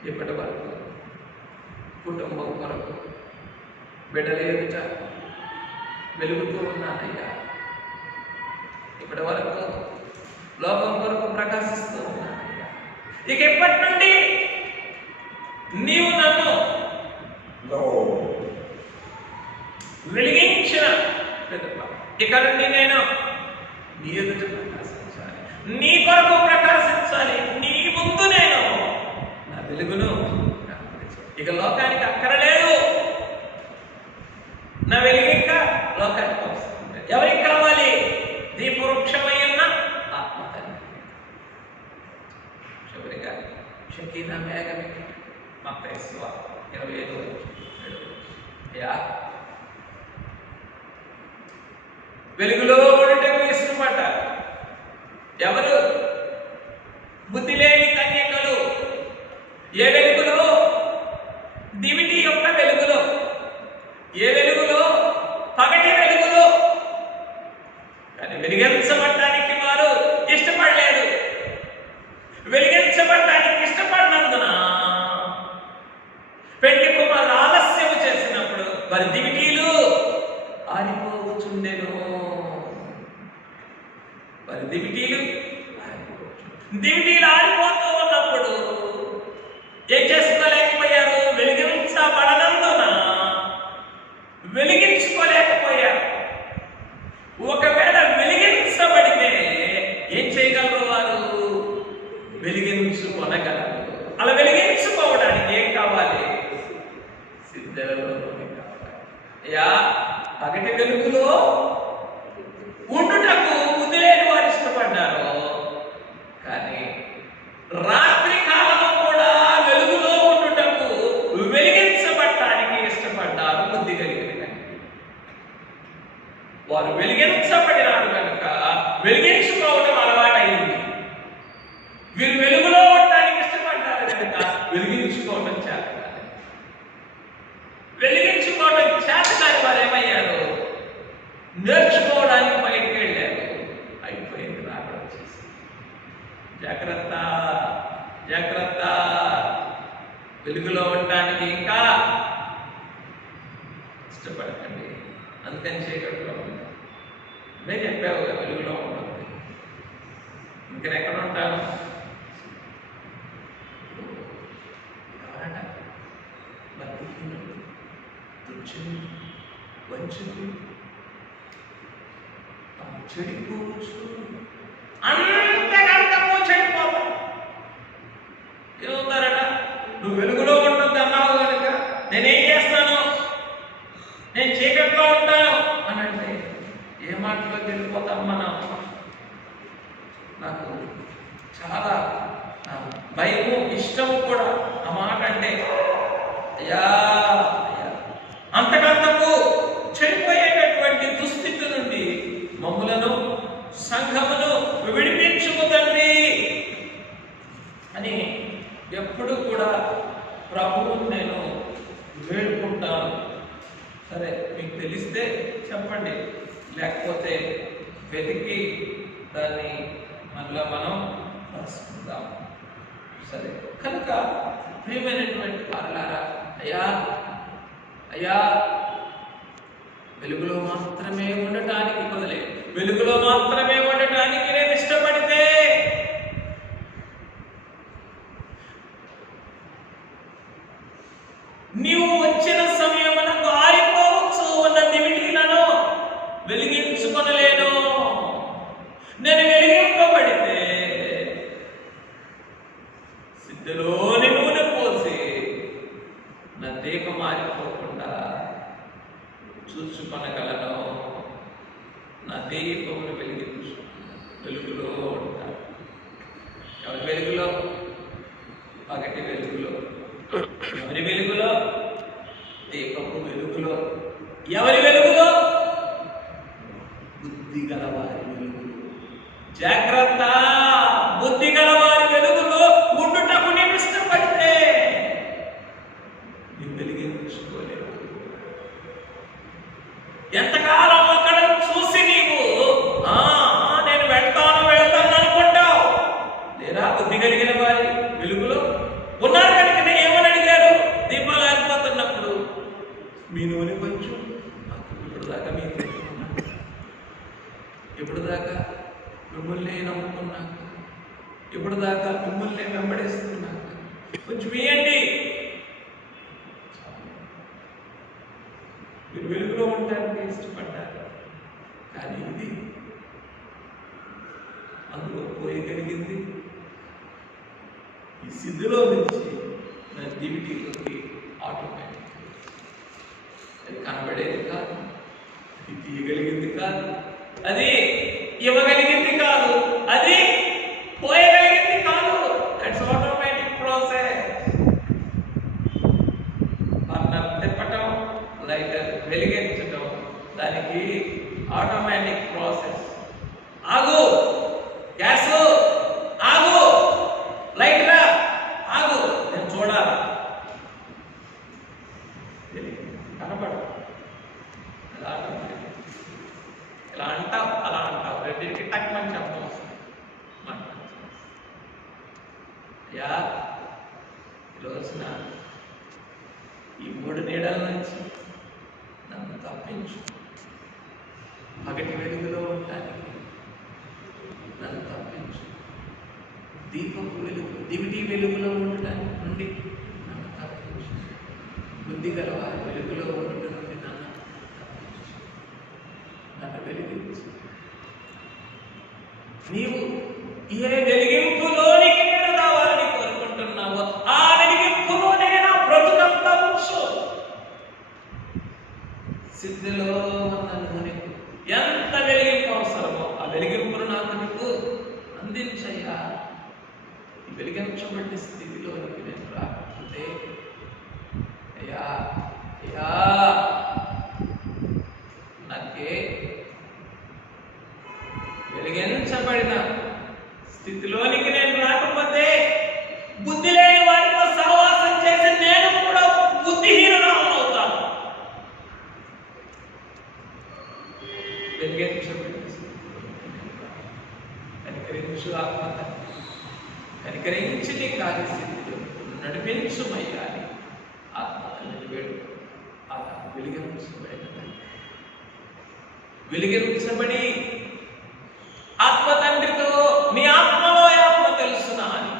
ఇప్పటి వరకు కుటుంబం కొరకు బిడ్డల ఎదుట వెలుగుతూ ఉన్నానయ్యా. ఇప్పటి వరకు లోకం కొరకు ప్రకాశిస్తూ ఉన్నానయ్యా. ఇక ఇప్పటి నుండి నీవు నన్ను వెలిగించిన ఇక నుండి నేను నీ ఎదుట ప్రకాశించాలి, నీ కొరకు ప్రకాశించాలి, నీ ముందు నేను నా వెలుగును ఇక లోకానికి అక్కరలేదు. నా వెలుగు ఇంకా లోకానికి వస్తుంది. ఎవరికి కావాలి? దీపవృక్షమై ఉన్న ఆత్మ తండ్రి. చివరిగా షకీనా మేఘమే మత్తయి సువార్త 25:7. వెలుగులో ఉండటం ఇష్టపడ్డారు ఎవరు? బుద్ధి లేని కన్యకలు. ఏ వెలుగులో? దివిటి యొక్క వెలుగులో. ఏ వెలుగులో? పగటి వెలుగులో. కానీ వెలిగించబడటానికి వారు ఇష్టపడలేదు. వెలిగించబడటానికి ఇష్టపడినందున పెళ్లి కుమారుడు ఆలస్యం చేసినప్పుడు వారి దివిటీలు ఆరిపోవచ్చుండెను. వారి దివిటీలు ఆరిపోవచ్చు. దివిటీలు ఆరిపోతూ ఉన్నప్పుడు ఏం చేసుకోలేకపోయారు? వెలిగించబడనందున వెలిగించుకోలేకపోయారు. ఒకవేళ వెలిగించబడితే ఏం చేయగలరు వారు? వెలిగించుకొనగలరు. అలా వెలిగించుకోవడానికి ఏం కావాలి? సిద్ధలోనే కావాలి. అయ్యా, పగటి వెలుగులో ఉండుటకు బుద్ధి లేని వారు ఇష్టపడ్డారు, కానీ రాత్రి కాలంలో కూడా వెలుగులో ఉండుటకు వెలిగించబడటానికి ఇష్టపడ్డారు బుద్ధి కలిగిన వారు. వెలిగించబడినారు కనుక వెలిగించుకోవడం అలవాటైంది. వీరు వెలుగులో ఉండడానికి ఇష్టపడ్డారు కనుక వెలిగించుకోవడం చేత. వెలిగించుకోవడం చేత కాని వారు ఏమయ్యారు? నేర్చుకోవడానికి బయటికి వెళ్ళారు. అయిపోయింది, రాకడ వచ్చేసి. జాగ్రత్త, జాగ్రత్త. వెలుగులో ఉండడానికి ఇంకా ఇష్టపడకండి. అందుకని చీకట్లో ఉంటాను. నేను చెప్పావు వెలుగులో ఉంటుంది. ఇంకా ఎక్కడ ఉంటాను? ఎవరన్నా బతికినట్టు తుచ్చుని వంచుని చెడిపోవచ్చు, అంతకంతకు చెడిపోతాం. ఏమవుతారట? నువ్వు వెలుగులో ఉంటుంది అన్నావు కనుక నేనేం చేస్తాను? నేను చీకట్లో ఉంటాను అని అంటే ఏ మాటలోకి వెళ్ళిపోతాం మనం? నాకు చాలా భయము, ఇష్టము కూడా ఆ మాట అంటే. అయ్యా, అంతకంతకు చెడిపోయేటటువంటి దుస్థితి నుండి మమ్ములను, సంఘమును విడిపించుము తండ్రి అని ఎప్పుడు కూడా ప్రభువును నేను వేడుకుంటాను. సరే, మీకు తెలిస్తే చెప్పండి, లేకపోతే వెతికి దాన్ని మళ్ళా మనం రాసుకుందాం. సరే, కనుక ప్రియమైనటువంటి వారలారా, అయ్యా అయ్యా వెలుగులో మాత్రమే ఉండటానికి వదిలే, వెలుగులో మాత్రమే ఉండటానికి నేను ఇష్టపడితే నీవు వచ్చిన సమయమునకు ఆరిపోవచ్చు ఉన్న దివిటీలను వెలిగించుకొనలేను. నేను వెలిగింపబడితే సిద్ధలోని నూనె పోసి నా దీపం ఆరిపోకుండా చూసుకొనగలను. నా దీపమును వెలిగించు. వెలుగులో ఉంటాను. ఎవరి వెలుగులో? పగటి వెలుగులో. ఎవరి వెలుగులో? దీపము వెలుగులో. ఎవరి వెలుగులో? బుద్ధి గలవారి వెలుగులో. జాగ్రత్త, బుద్ధి గలవారి వెలుగులో ఉండుటకు నీవు ఇష్టపడితే నీవు వెలిగించుకోలేవు. ఎంతకాలం అక్కడ చూసి నీవు నేను వెళ్తాను అనుకుంటావు. లేదా బుద్ధి కలిగిన వారి వెలుగులో ఉన్నారు కనుక ఏమని అడిగారు? దీపాలు ఆరిపోతున్నప్పుడు మీ నూనె కొంచెం ఇప్పుడు దాకా మీకు ఇప్పుడు దాకా మిమ్మల్ని నమ్ముకున్నాక, ఇప్పుడు దాకా మిమ్మల్ని వెంబడిస్తున్నాక కొంచెం వేయండి. మీరు వెలుగులో ఉండడానికి ఇష్టపడ్డారు, కానీ ఇది అందులో పోయగలిగింది ఈ సిద్ధిలో నుంచి నా దివిటీలోకి ఆటోమేటిక్. అది కనబడేది కాదు, అది తీయగలిగింది కాదు, అది ఇవ్వగలిగింది కాదు, అది పోయగలిగింది కాదు. That's automatic process. బర్నర్ తిప్పటం, లైటర్ వెలిగించటం, దానికి ఆటోమేటిక్ ప్రాసెస్. ఆగు, గ్యాస్ ఆగు, లైటరా ఆగు, నేను చూడాలి. కనపడదు. ఇలా అంటావు, అలా అంటావు, రెండింటికి టక్మని చెప్పడం వస్తుంది. యా ఈరోజున ఈ 3 నీడల నుంచి నన్ను తప్పించు. పగటి వెలుగులో ఉండటానికి నన్ను తప్పించు. దీపపు వెలుగు దివిటి వెలుగులో ఉండటానికి నుండి నన్ను తప్పించు. బుద్ధి గలవారి వెలుగులో ఉండటం నుండి నన్ను తప్పించు. నన్ను వెలిగించు. నీవు ఏ వెలిగింపులోనికి నేను రావాలని కోరుకుంటున్నావో ఆ వెలిగింపులోనే నా బ్రతుకంతా ఉంచు. సిద్ధిలో నన్ను నింపు. ఎంత వెలిగింపు అవసరమో ఆ వెలిగింపును నాకు నీకు అందించయ్యా. ఈ వెలిగించబడిన స్థితిలోనికి నేను రాకపోతే అయ్యా అయ్యా నాకే వెలిగించబడిన స్థితిలోనికి నేను రాకపోతే బుద్ధి లేని వారితో సహవాసం చేసి నేను కూడా బుద్ధిహీనురాలు అవుతాను. వెలిగించబడిన కనికరించు ఆత్మ కనికరించి నీ కార్యస్థితిలో నడిపించుమయ్యా అని ఆత్మని వేడు. ఆ వెలిగించబడి ఆత్మ తండ్రితో మీ ఆత్మలో ఆత్మ తెలుసునా అని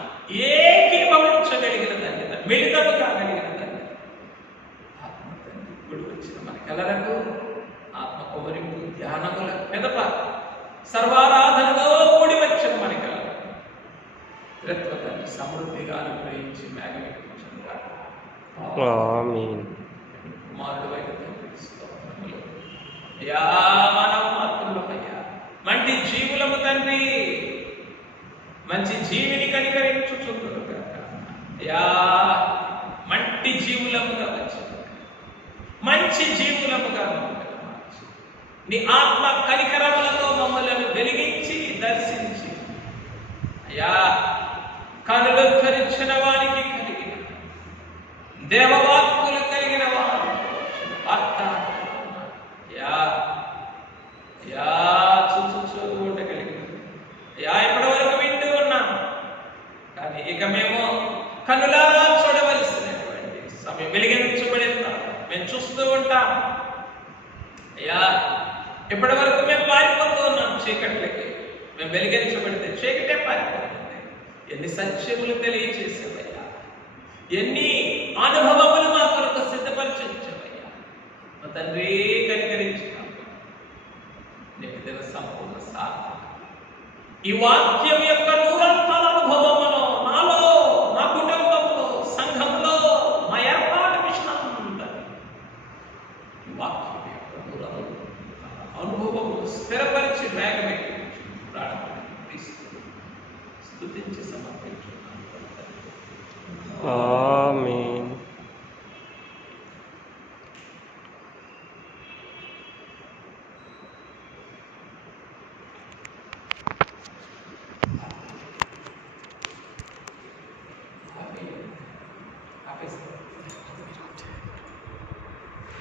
ఏకీభవించగలిగిన తండ్రి, మిళితము కాగలిగిన తండ్రి ఆత్మ తండ్రి ఇప్పుడు వచ్చిన మన కలలకు ఆత్మ కుమరింపు ధ్యానముల పెదప సర్వారాధనలో కూడి వచ్చిన మన కలలకు త్రిత్వ తండ్రి సమృద్ధిగా అనుగ్రహించి మేఘమించను గాక. ఆమేన్. కుమారుడు అయిన తండ్రి స్తోత్రములు. అయ్యా మానవ మాత్రులమయ్యా, మంచి జీవులము తండ్రి, మంచి జీవిని కనికరించుచుందును గాక. అయ్యా మంటి జీవులముగా వచ్చి మంచి జీవులముగా మార్చి నీ ఆత్మ కనికరములతో మమ్మలను వెలిగించి దర్శించి అయ్యా కనులు ధరించిన వారికి కలిగిన దేవవాక్కులు కలిగిన వారు వార్త చూడగలిగినది. ఇప్పటి వరకు వింటూ ఉన్నాం, కానీ ఇక మేము కనులారా చూడవలసినటువంటి సమయం వెలిగించబడిన మేము చూస్తూ ఉంటాం. అయ్యా ఇప్పటి వరకు మేము పారిపోతూ ఉన్నాం చీకట్లకి, మేము వెలిగించబడితే చీకటే పారిపోతుంది. ఎన్ని సత్యములు తెలియచేసేవయ్యా, ఎన్ని అనుభవములు మా కొరకు సిద్ధపరిచవయ్యా. మా తండ్రి కనికరించిన నిమిదిన సంపూర్ణ సాధన ఈ వాక్యం యొక్క నూరంతల అనుభవమును నాలో, నా కుటుంబంలో, సంఘంలో, మా ఏర్పాటు విషయంలో ఈ వాక్యం యొక్క నూరంతల అనుభవమును స్థిరపరిచి మేఘమెక్కించి ప్రారంభించి స్తుతించి సమర్పించున్నాను. ఆమేన్.